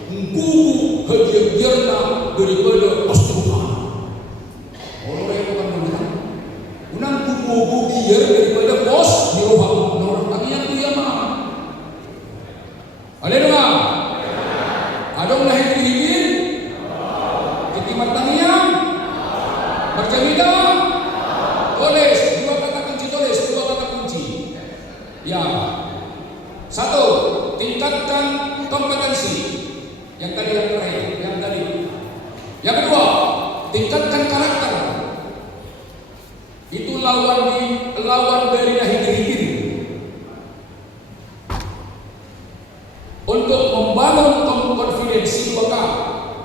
Engkau hadiah daripada Tuhan. Orang yang bukan benar. Unang kubu biar daripada bos di roha. Orang lagi yang dia mah. Ada dengar? Ada lahir dihibir? Ketimat tangian? Berjamita? Tulis dua kata kunci. Ya. Satu, tingkatkan kompetensi. Yang tadi yang terakhir, yang tadi. Yang kedua, tingkatkan karakter. Itu lawan dari hikir-hikir. Untuk membangun konfidensi 2K.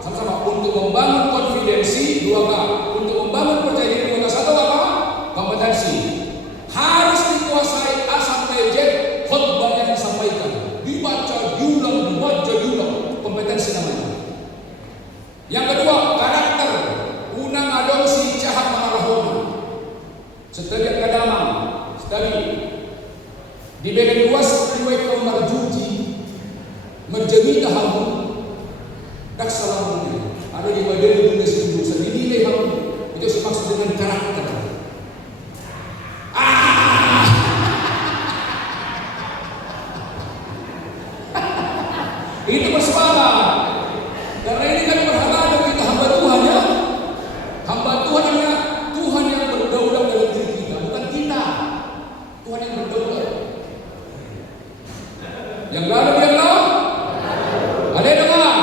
Sama-sama, untuk membangun konfidensi 2K. Untuk membangun percaya diri 2K. Satu apa? Kompetensi. Harus dikuasai A sampai Z khotbah yang disampaikan. Dibaca, diulang, kompetensi namanya. Yang kedua, karakter. Unang adopsi cahat mengarahona. Setiap kadamang, studi. Di bagian luas riwayat kaum marjuji menjadi tahamu dak salamunya. Ada di bagian dunia sebelum dinilai kamu. Itu dimaksud dengan karakter. Itu bersemangat. Karena ini kan berharap kita hamba Tuhan ya. Hamba Tuhan adalah Tuhan yang berdaulat dalam diri kita, bukan kita. Tuhan yang berdaulat. Yang lalu dia tahu? Ada yang dengar?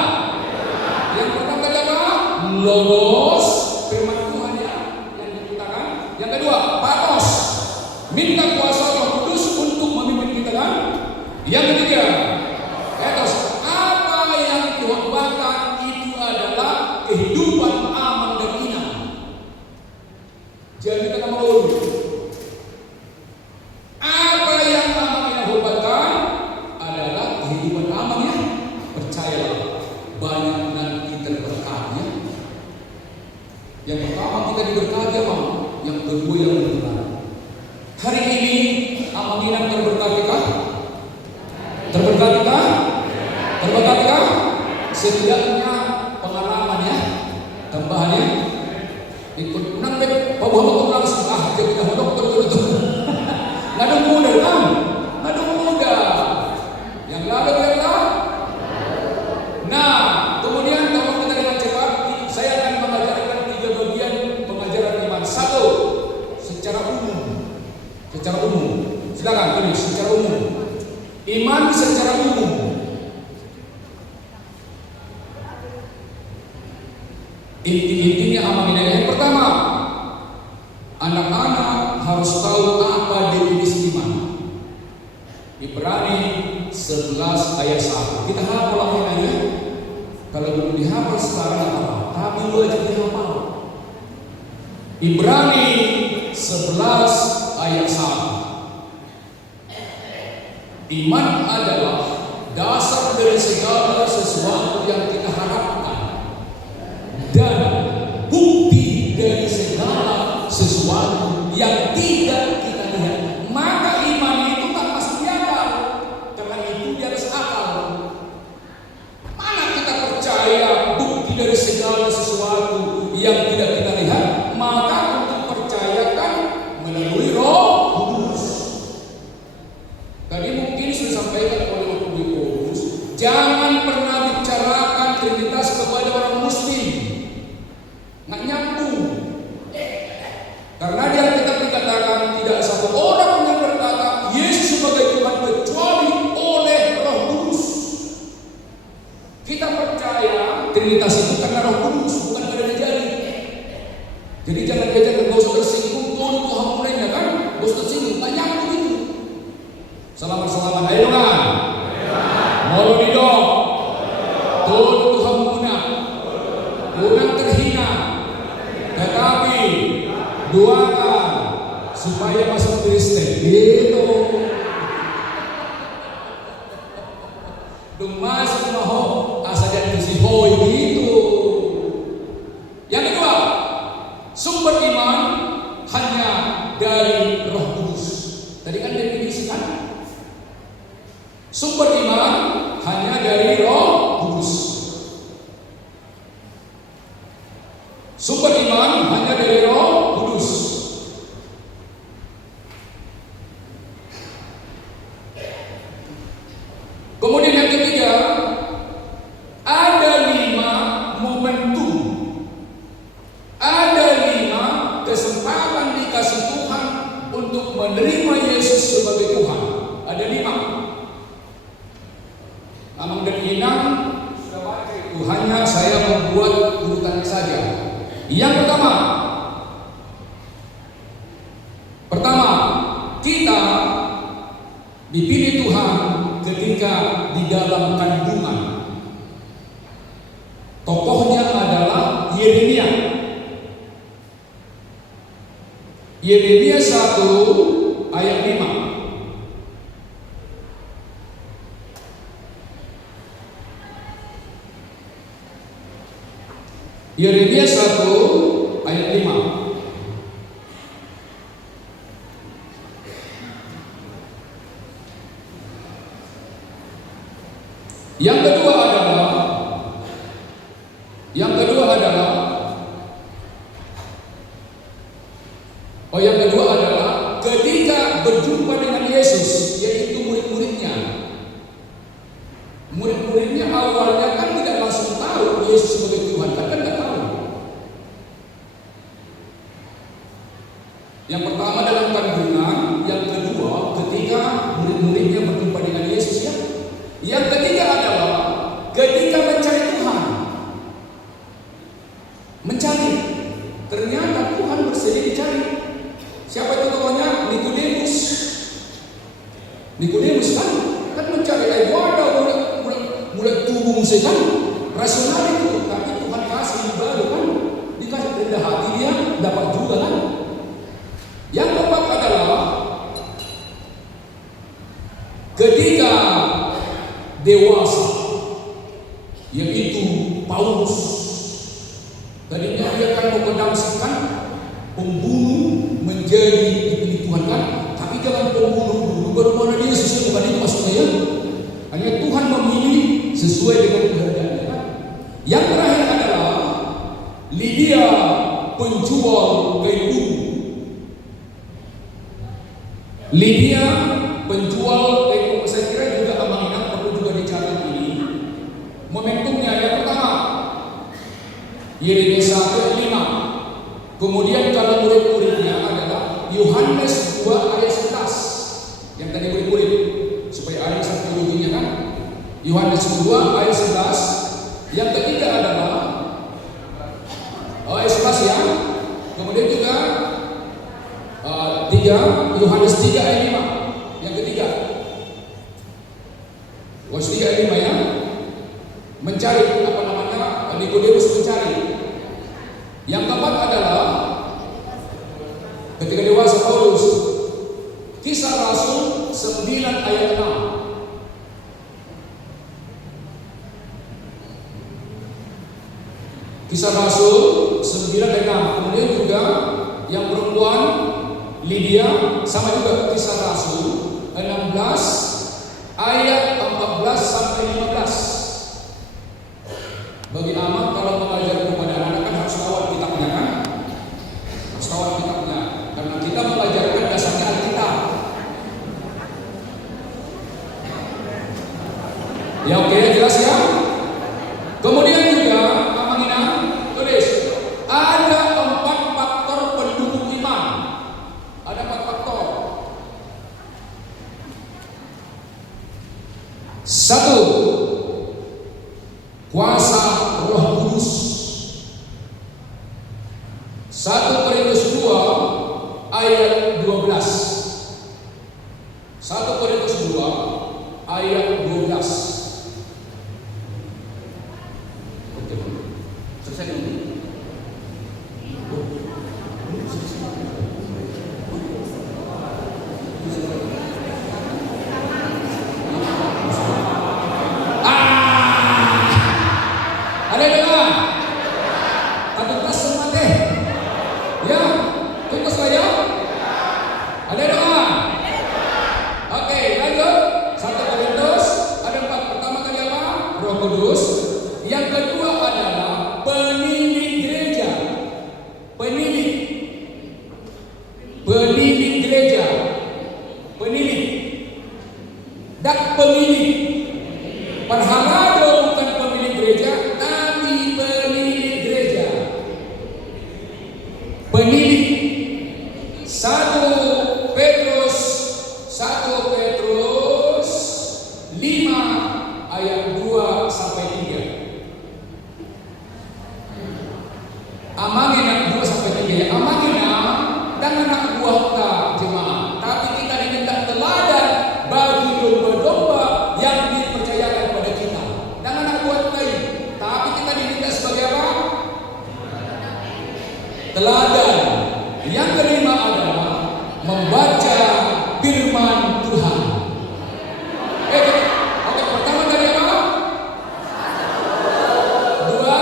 Yang pertama tadi apa? Logos, firman Tuhan ya, yang dikatakan. Yang kedua, patos, minta kuasa Roh Kudus untuk memimpin kita kan. Yang ketiga, etos, apa yang Tuhan bahkan itu adalah kehidupan aman dan inam. Jadi kita mau apa yang aman yang Tuhan adalah kehidupan aman ya. Percayalah, banyak nanti terberkati. Yang pertama kita diberkati apa? Yang kedua yang berkenan. Hari ini aman terberkati kah? Terberkati kah? Terberkati kah? Setidaknya pengalaman ya, tambahannya ikut nanti bawa langsung jadi dah dokter. Nggak ada mudah kan? Nggak ada mudah. Yang lalu adalah, nah kemudian kalau kita dengan cepat, saya akan mengajarkan 3 bagian pengajaran iman. Satu, secara umum. Secara umum. Silakan tulis secara umum. Iman secara umum. Intinya amanah. Yang pertama, anak-anak harus tahu apa definisi iman. Ibrani 11 ayat 1. Kita hafal amanahnya. Kalau belum dihafal sekarang apa? Tapi wajib dihafal. Ibrani 11 ayat 1. Iman adalah dasar dari segala sesuatu yang kita harapkan dan bukti dari segala sesuatu yang tidak kita lihat. Maka iman itu tak pasti akal, karena itu di atas akal. Mana kita percaya bukti dari segala sesuatu yang tidak kita lihat? Maka untuk percayakan melalui Roh Kudus. Tadi mungkin sudah sampaikan oleh Bapak Paulus, jangan pernah bicarakan Trinitas kepada orang Muslim. Nggak nyambung. Karena di Alkitab dikatakan tidak satu orang yang berkata Yesus sebagai Tuhan kecuali oleh Roh Kudus. Kita percaya Trinitas itu karena Roh Kudus, bukan karena jari. Jadi jangan diajarkan gak usah tersinggung, Tuhan mulainya kan, gak usah tersinggung, nggak nyambung itu. Selamat, ayo kan? Molo didok, Tuhan muna, unang terhina, tetapi doakan supaya masuk Kristen. Gitu. Dung masuk maho, asal jadi si hoi gitu. Yang kedua, sumber iman hanya dari Roh Kudus. Tadi kan definisi kan? Sumber iman hanya dari Roh Kudus. Sumber iman hanya dari Roh Kudus. Kemudian yang ketiga, ada 5 momentum. Ada 5 kesempatan dikasih Tuhan untuk menerima Yesus sebagai Tuhan. Ada 5. Yang pertama, kita dipilih Tuhan ketika di dalam kandungan. Tokohnya adalah Yeremia. Yeremia 1 ayat 5. Yeremia 1 ayat 5. Yang kedua adalah ketika berjumpa dengan Yesus, yaitu murid-muridnya. Murid-muridnya awalnya kan tidak langsung tahu Yesus sebagai Tuhan, kan tidak tahu. Yang pertama dalam kandungan, yang kedua ketika murid-muridnya berjumpa dengan Yesus, ya. Yang ketiga adalah ketika mencari Tuhan. Mencari. Ternyata Tuhan bersedia dicari. Siapa itu tokohnya? Nikodemus. Nikodemus kan mencari wadah mulai tubuh kan rasional itu, tapi Tuhan kasih baru kan, dikasih rendah hati dia dapat juga kan. Yang keempat adalah ketika dewasa, yaitu Paulus. Tadinya dia akan mempedangskan pembunuh menjadi dipilih Tuhan kan, tapi jangan pembunuh dulu baru mana dia sesuai, bukan itu maksudnya ya. Hanya Tuhan memilih sesuai dengan kehendaknya kan. Yang terakhir adalah Lydia, penjual kain ungu. Lydia, penjual kain ungu. Saya kira juga Abang Inang perlu juga dicatat ini. Momentumnya yang pertama Yeremia 1 ayat 5. Kemudian kalau murid-muridnya adalah Yohanes 2 ayat 11. Yang tadi murid-murid supaya ayat sampai ujungnya kan. Yohanes 2 ayat 11. Yang ketiga adalah ayat 11 ya. Kemudian juga 3 Yohanes 3 ayat 5. Yang ketiga Yohanes 3 ayat 5 ya. Mencari Nikodemus mencari. Yang keempat adalah ketika dewasa Paulus. Kisah Rasul 9 ayat 6. Kisah Rasul 9 ayat 6. Kemudian juga yang perempuan Lydia, sama juga Kisah Rasul 16 ayat 14 sampai 15. Bagi amat kalau mengajar kepada anak kan harus kawal kitabnya kan? Harus kawal kitabnya, karena kita mengajarkan dasarnya Alkitab. Ya oke, jelas ya. Kemudian juga Abang Inang tulis ada 4 faktor pendukung iman. Ada 4 faktor. 1. Kuasa Roh Kudus. 1 Korintus 2 ayat 12. 1 Korintus 2 ayat 12. Oke. Selesai dulu. Ada dengar? Tuntas semua deh. Ya, tuntas saya. Ada dengar? Oke, lanjut. 1 Korintus ada 4. Pertama tadi apa? Roh Kudus. Yang kedua adalah penilik gereja. Penilik gereja. Penilik. Dan pemilik. Perhalado bukan pemilik gereja, tapi penilik gereja. Penilik. 1 Petrus 5 ayat 2 sampai 3. Amin. teladan. Yang kelima adalah membaca firman Tuhan. Oke, pertama tadi apa? Dua,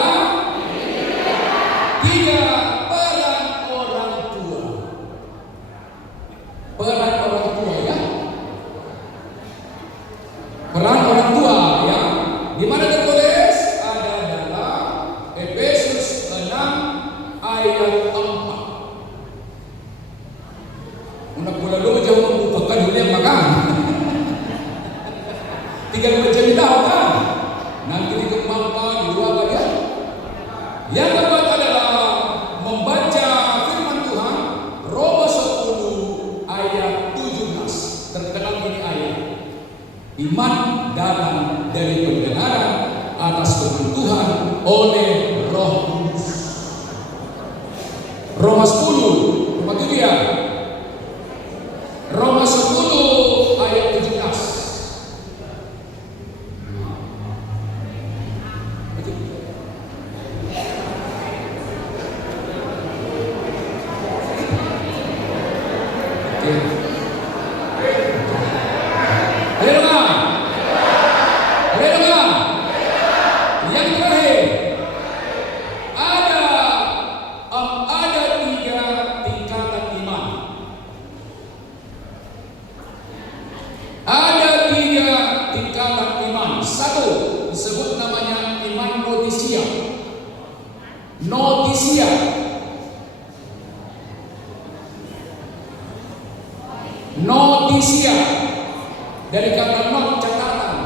tiga, peran orang tua. Peran orang tua ya. Peran orang tua ya. Di mana tertulis? Ada dalam Efesus 6 ayat 4. Unak bola dulu jauh membukakan dunia makan. Tinggal menjadi tahu kan? Nanti dikembangkan di dua ya. Yang keempat adalah membaca firman Tuhan. Roma 10 ayat 17. Terkenal ini ayat. Iman datang dari pendengaran atas firman Tuhan oleh Roh Kudus. Roma 10, Roma 7 ya. Roma 10 ayat 17. Notisia dari kata not, catatan.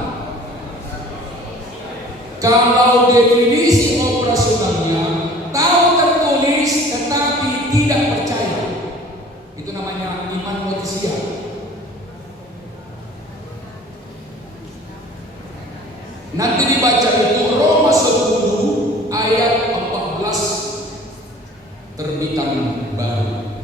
Kalau definisi operasionalnya tahu tertulis tetapi tidak percaya, itu namanya iman notisia. Nanti dibaca itu Roma 10 ayat 14 terbitan baru.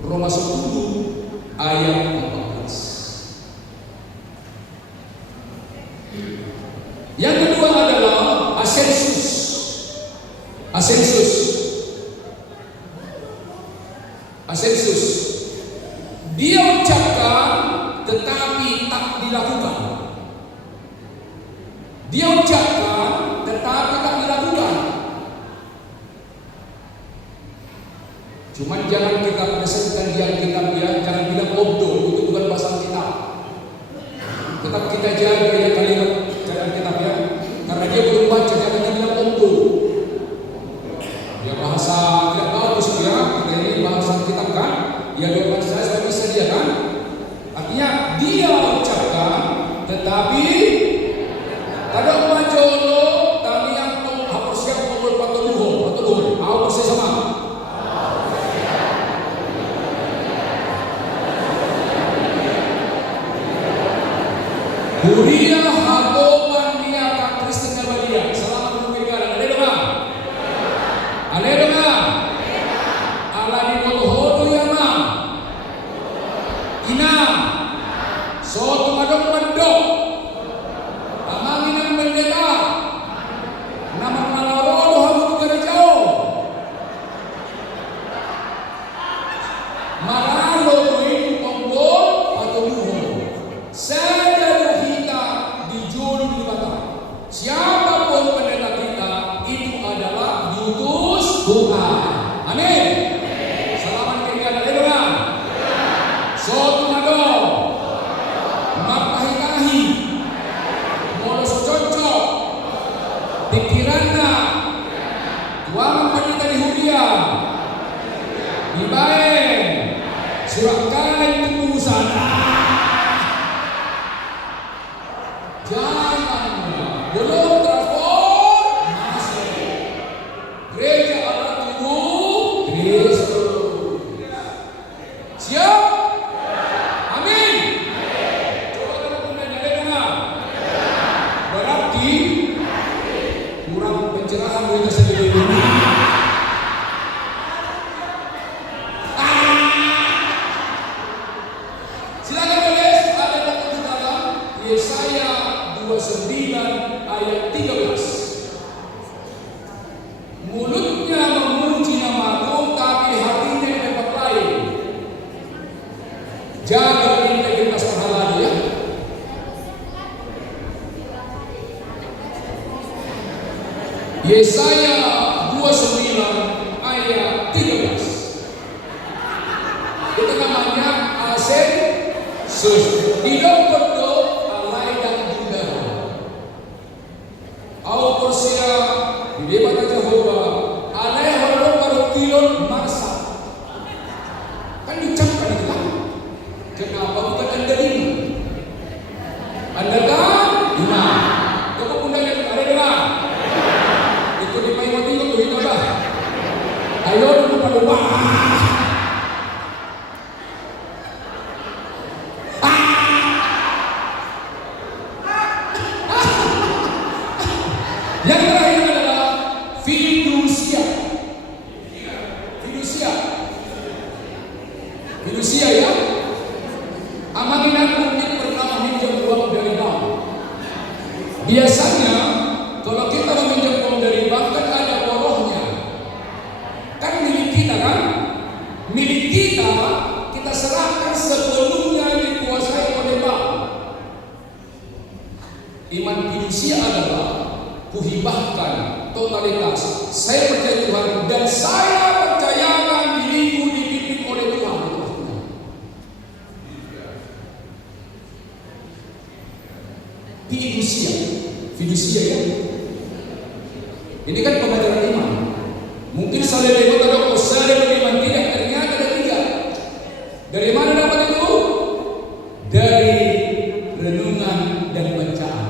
Roma 10 ayat 14. Yang kedua adalah asensus. Asensus. Dia ucapkan tetapi tak dilakukan. Dia ucapkan tetapi tak dilakukan. Cuman jangan kita presentkan yang kita bilang, jangan bilang obdo, itu bukan bahasa kita. Tetap kita jaga ya kalimat jangan kita ya, karena dia belum baca, jangan kita bilang obdo. Ya bahasa tidak bagus ya, kita ini bahasa kita kan, ya dua bahasa saya bisa dia kan. Artinya dia ucapkan, tetapi kada majono tali yang hapus yang ngomong patuluh, hapus sama. Huria hagoman niata Kristen Gabalia. Selamat mengucapkan. Haleluya. Haleluya. Ala di motohodo yama. Ina. Soto madong mandok. Amangin ang pendeta. Nama malawalo hamu kada jauh. Maralo kuin pombol patuluho. Siapapun pendeta kita itu adalah diutus Tuhan. Amin. Selamat kegiatan haleluya. Soto madong, mapahitahi, molos cocok, pikiranna, tuangan pendeta di Huria, dibaen, surat kaleng tunggusan. Belum transformasi. Gereja Allah tubuh Kristus. Siap? Amin. Coba teman-teman nanya. Berarti kurang pencerahan kita sendiri. Silakan tulis, ada di dalam Yesaya 29 ayat 13. Mulutnya memuji namaku, tapi Yesaya 29 ayat 13. Itu namanya asensus. Tidak perlu alai dan juga. Au Persia di debat Jehovah alai holong parukilon marsa. Kan diucapkan itu kan? Kenapa bukan Anda ini? Anda kan? Nah, kamu undangnya ada dengar. Itu di main mobil itu hidup lah. Ayo dulu lupa. Yang terakhir adalah fidusia. Fidusia ya. Amanan mungkin pernah meminjam uang dari bank. Biasanya kalau kita meminjam uang dari bank kan ada borohnya. Kan milik kita kan? Milik kita, kita serahkan sebelumnya dikuasai oleh bank. Iman fidusia adalah kuhibahkan totalitas. Saya percaya Tuhan dan saya percayakan diriku dibimbing oleh Tuhan. Fidusia ya. Ini kan pengajaran iman. Mungkin saya lewat ada usaha dan iman tidak, ternyata ada tiga. Dari mana dapat itu? Dari renungan dan bacaan.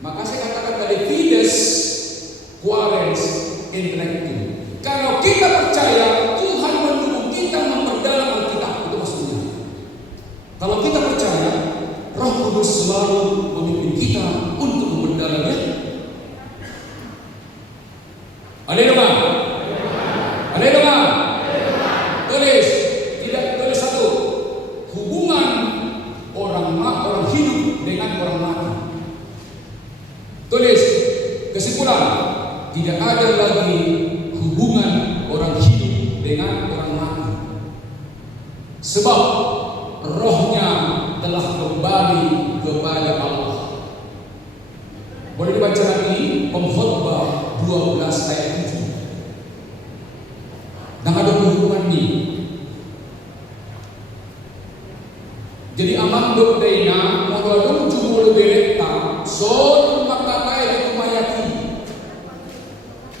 Maka saya katakan tadi fides quaerens intellectum. Kalau kita percaya Tuhan mendukung kita memperdalam Alkitab, itu maksudnya. Kalau kita percaya Roh Kudus selalu memimpin kita untuk memperdalamnya. Haleluya. Haleluya. Tulis, tidak tulis satu. Hubungan orang hidup dengan orang mati. Tulis kesimpulan, tidak ada lagi hubungan orang hidup dengan orang mati. Sebab rohnya telah kembali kepada Allah. Boleh dibaca lagi Pengkhotbah 12 ayat 7. Dan ada hubungan ini. Jadi aman doktrina mengadung jumul berekta so makakai kumayati.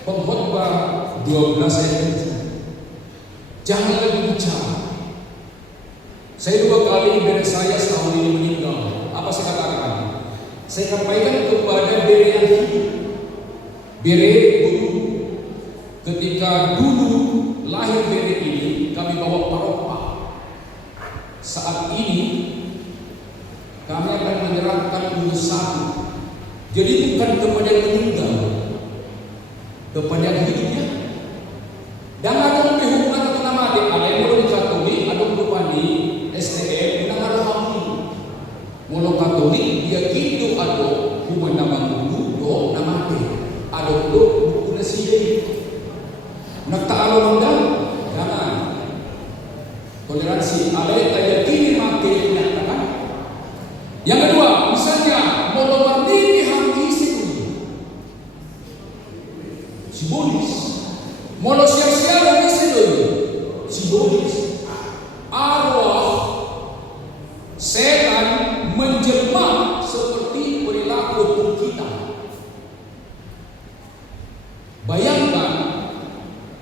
Pengkhotbah 12 ayat 7. Jangan lagi bicara. Saya 2 kali bere saya setahun ini meninggal. Apa saya katakan? Saya sampaikan kepada bere yang hidup. Bere dulu, ketika dulu lahir bere ini, kami bawa paropa. Saat ini kami akan menyerahkan urusan. Jadi bukan kepada yang meninggal, kepada yang hidupnya. Dan ada lebih hubungan dengan mati. Ada yang belum Katolik, ada yang berpani STM, dan ada kami. Mono Katolik dia gitu ada hubungan nama dulu, do nama mati. Ada do buku nasi. Nak tak ada mandang, jangan. Toleransi. Ada yang tanya kini mati menyatakan. Yang kedua, misalnya mono mardini hamdi simbolis. Mono siap-siap simbolis. Arwah setan menjelma seperti perilaku hukum kita. Bayangkan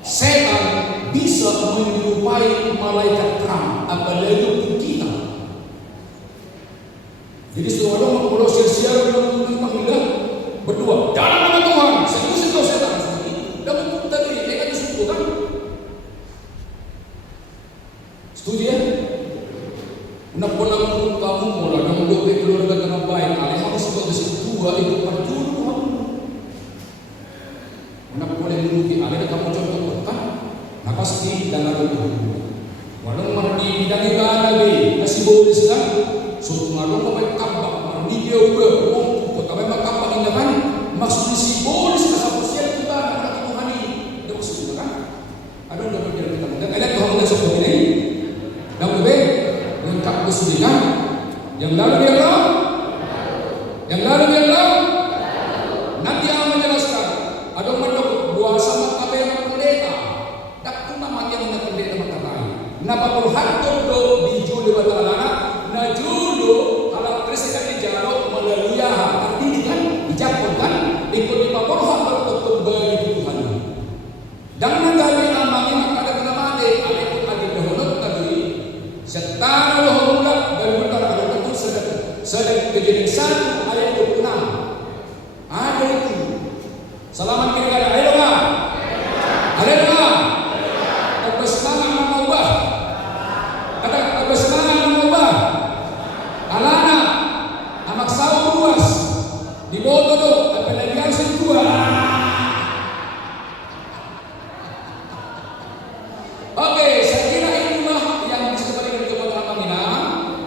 setan bisa menyerupai malaikat terang, apalagi hukum kita. Jadi seorang kalau siap-siap mengambil berdua dalam nama Tuhan, saya usir kau setan. Dan hukum tadi dia kan disitu kan. Setuju ya? Kenapa kamu mulai dengan doa keluarga dengan baik? Alih harus sebagai sebuah itu perjuangan. Kenapa boleh merugi? Alih kamu contoh kan? Nah pasti dan ada itu. Walau mardi bidang ibadah be, masih boleh kan? So malu kau main kabak, mardi dia udah, kau kau main kabak ini kan? Maksudnya simbolis asal usia kita anak Tuhan ini. Ada maksudnya kan? Ada udah berjalan kita. Dan ada Tuhan yang seperti ini. Dan lebih lengkap kesulitan. Yang lalu biarlah. Yang lalu biarlah. Nanti akan menjelaskan. paborhanto do di Judo Batalana na Judo kalau presiden di Jalo melaluyahan artinya kan dijakon kan ikut di paborhan untuk bagi Tuhan dan nagami amang maka ada namanya ada pun ada dahulu tadi setara lohula dan mutar ada itu sedang kejadian 1 ayat 26 ada itu selamat kira-kira ayo dong ada dong bersemangat mengubah kata bersemangat mengubah alana amak sawo luas di boto do apa lagi harus dijual. Oke, saya kira itulah yang bisa kita berikan kepada Amina.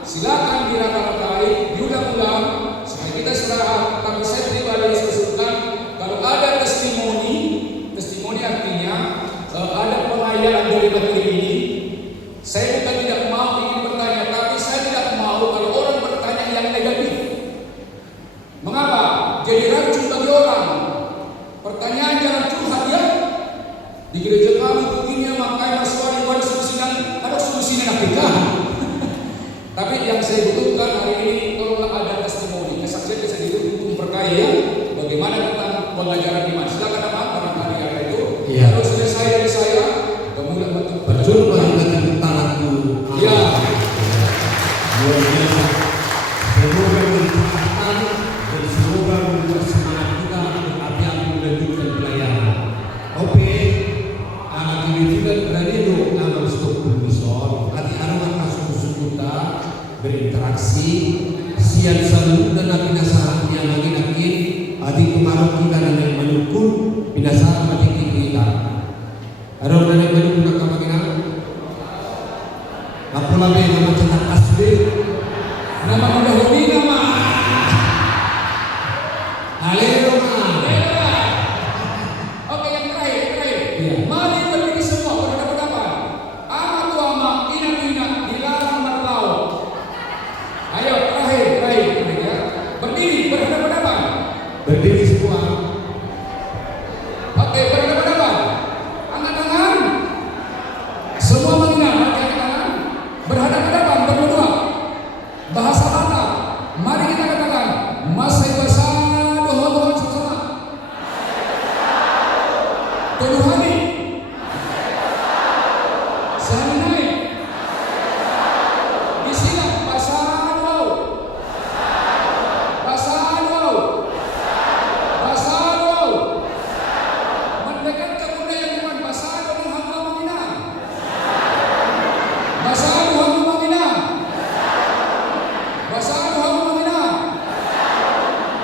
Silakan dirata-ratai, diulang-ulang supaya kita istirahat. Tapi saya pribadi usulkan kalau ada testimoni artinya ada pengayaan dari materi ini. Saya bukan tidak mau ingin bertanya, tapi saya tidak mau kalau orang bertanya yang negatif. Mengapa? Jadi racun bagi orang. Pertanyaan jangan curhat ya. Di gereja kami begini makanya masuk solusinya ada solusinya nafkah. Tapi yang saya butuhkan hari ini tolonglah ada testimoni, kesaksian bisa didukung perkaya bagaimana tentang pengajaran iman. Silakan apa barangkali ada itu. Iya. Kalau selesai dari saya, kemudian betul banget tanganku. Ya. Luar biasa. Semoga mencerahkan dan semoga membuat semangat kita untuk api-api melanjutkan pelayanan. Oke, anak ini juga berani dong amal stok pembison. Hati anak kasus kita berinteraksi. Sian selalu dan nabi nasahan yang lagi hati kemarin kita dan yang menukul binasahan hati kita. Ada orang yang menukul nak kamakinan. Apa lagi nama cetak asli? Nama mendahului nama. Haleluya. Oke, yang terakhir. Iya. Mari berdiri semua berhadapan-hadapan. Amat tua mak ina dilarang berlaut. Ayo terakhir ya. Berdiri berhadapan-hadapan. Berdiri semua. Oke, berhadapan-hadapan. Angkat tangan. Semua mengingat angkat tangan. Berhadapan-hadapan berdua. Bahasa mata. Mari kita katakan masai bahasa doa sama. Tuhan sehari naik. Di sini bahasa doa. Mendekatkan budaya iman bahasa doa hamba menghina. Bahasa doa hamba menghina. Bahasa doa hamba menghina.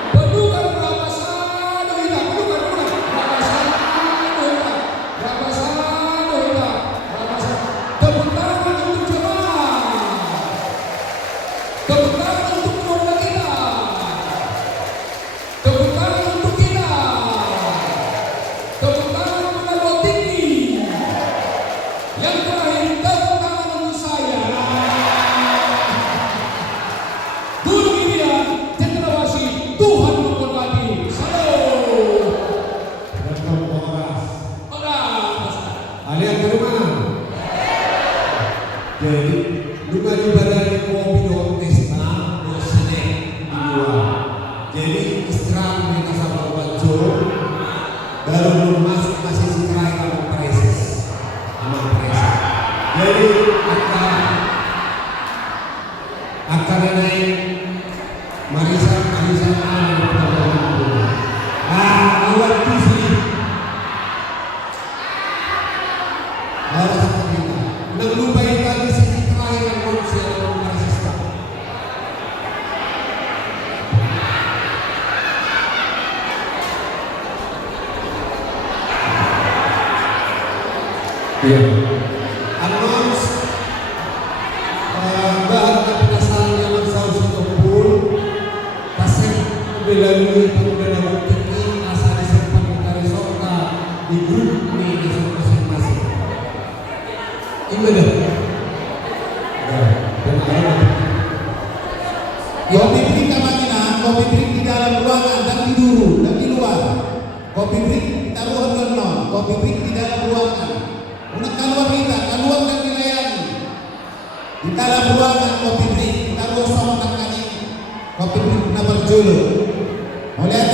Pedukan bahasa doa hina. Pedukan. Bahasa doa hina. Tepuk tangan untuk jemaah. Tepuk tangan untuk keluarga kita. Tepuk tangan untuk kita. Tepuk tangan untuk Nabo tinggi. Yang terakhir tepuk tangan untuk saya. Guru Gideon Cendrawasih, Tuhan memberkati. Salam. Rekam Polres. Oras. Alian ke rumah. Jadi luka ibadah di kopi dong Tisna dosenek di luar. Jadi istirahat mereka sama baca. Baru belum masih seterai sama preses. Jadi akan naik Marisa awak tu sini. Harus kita. Nak lupain tadi sisi terakhir yang manusia dalam Marisa. Iya. Announce bahan kepedasan yang saus tepul pasien melalui pengguna tinggi asal disimpan dari sorga di grup ini di masing-masing. Ini dah. Kopi break Kamangina, kopi break di dalam ruangan dan di dulu dan di luar. Kopi break kita ruang non, kopi break di dalam ruangan. Unak keluar kita, keluar dan dilayani. Di dalam ruangan kopi break kita ruang sama tangani kopi break na berjulu. Mau lihat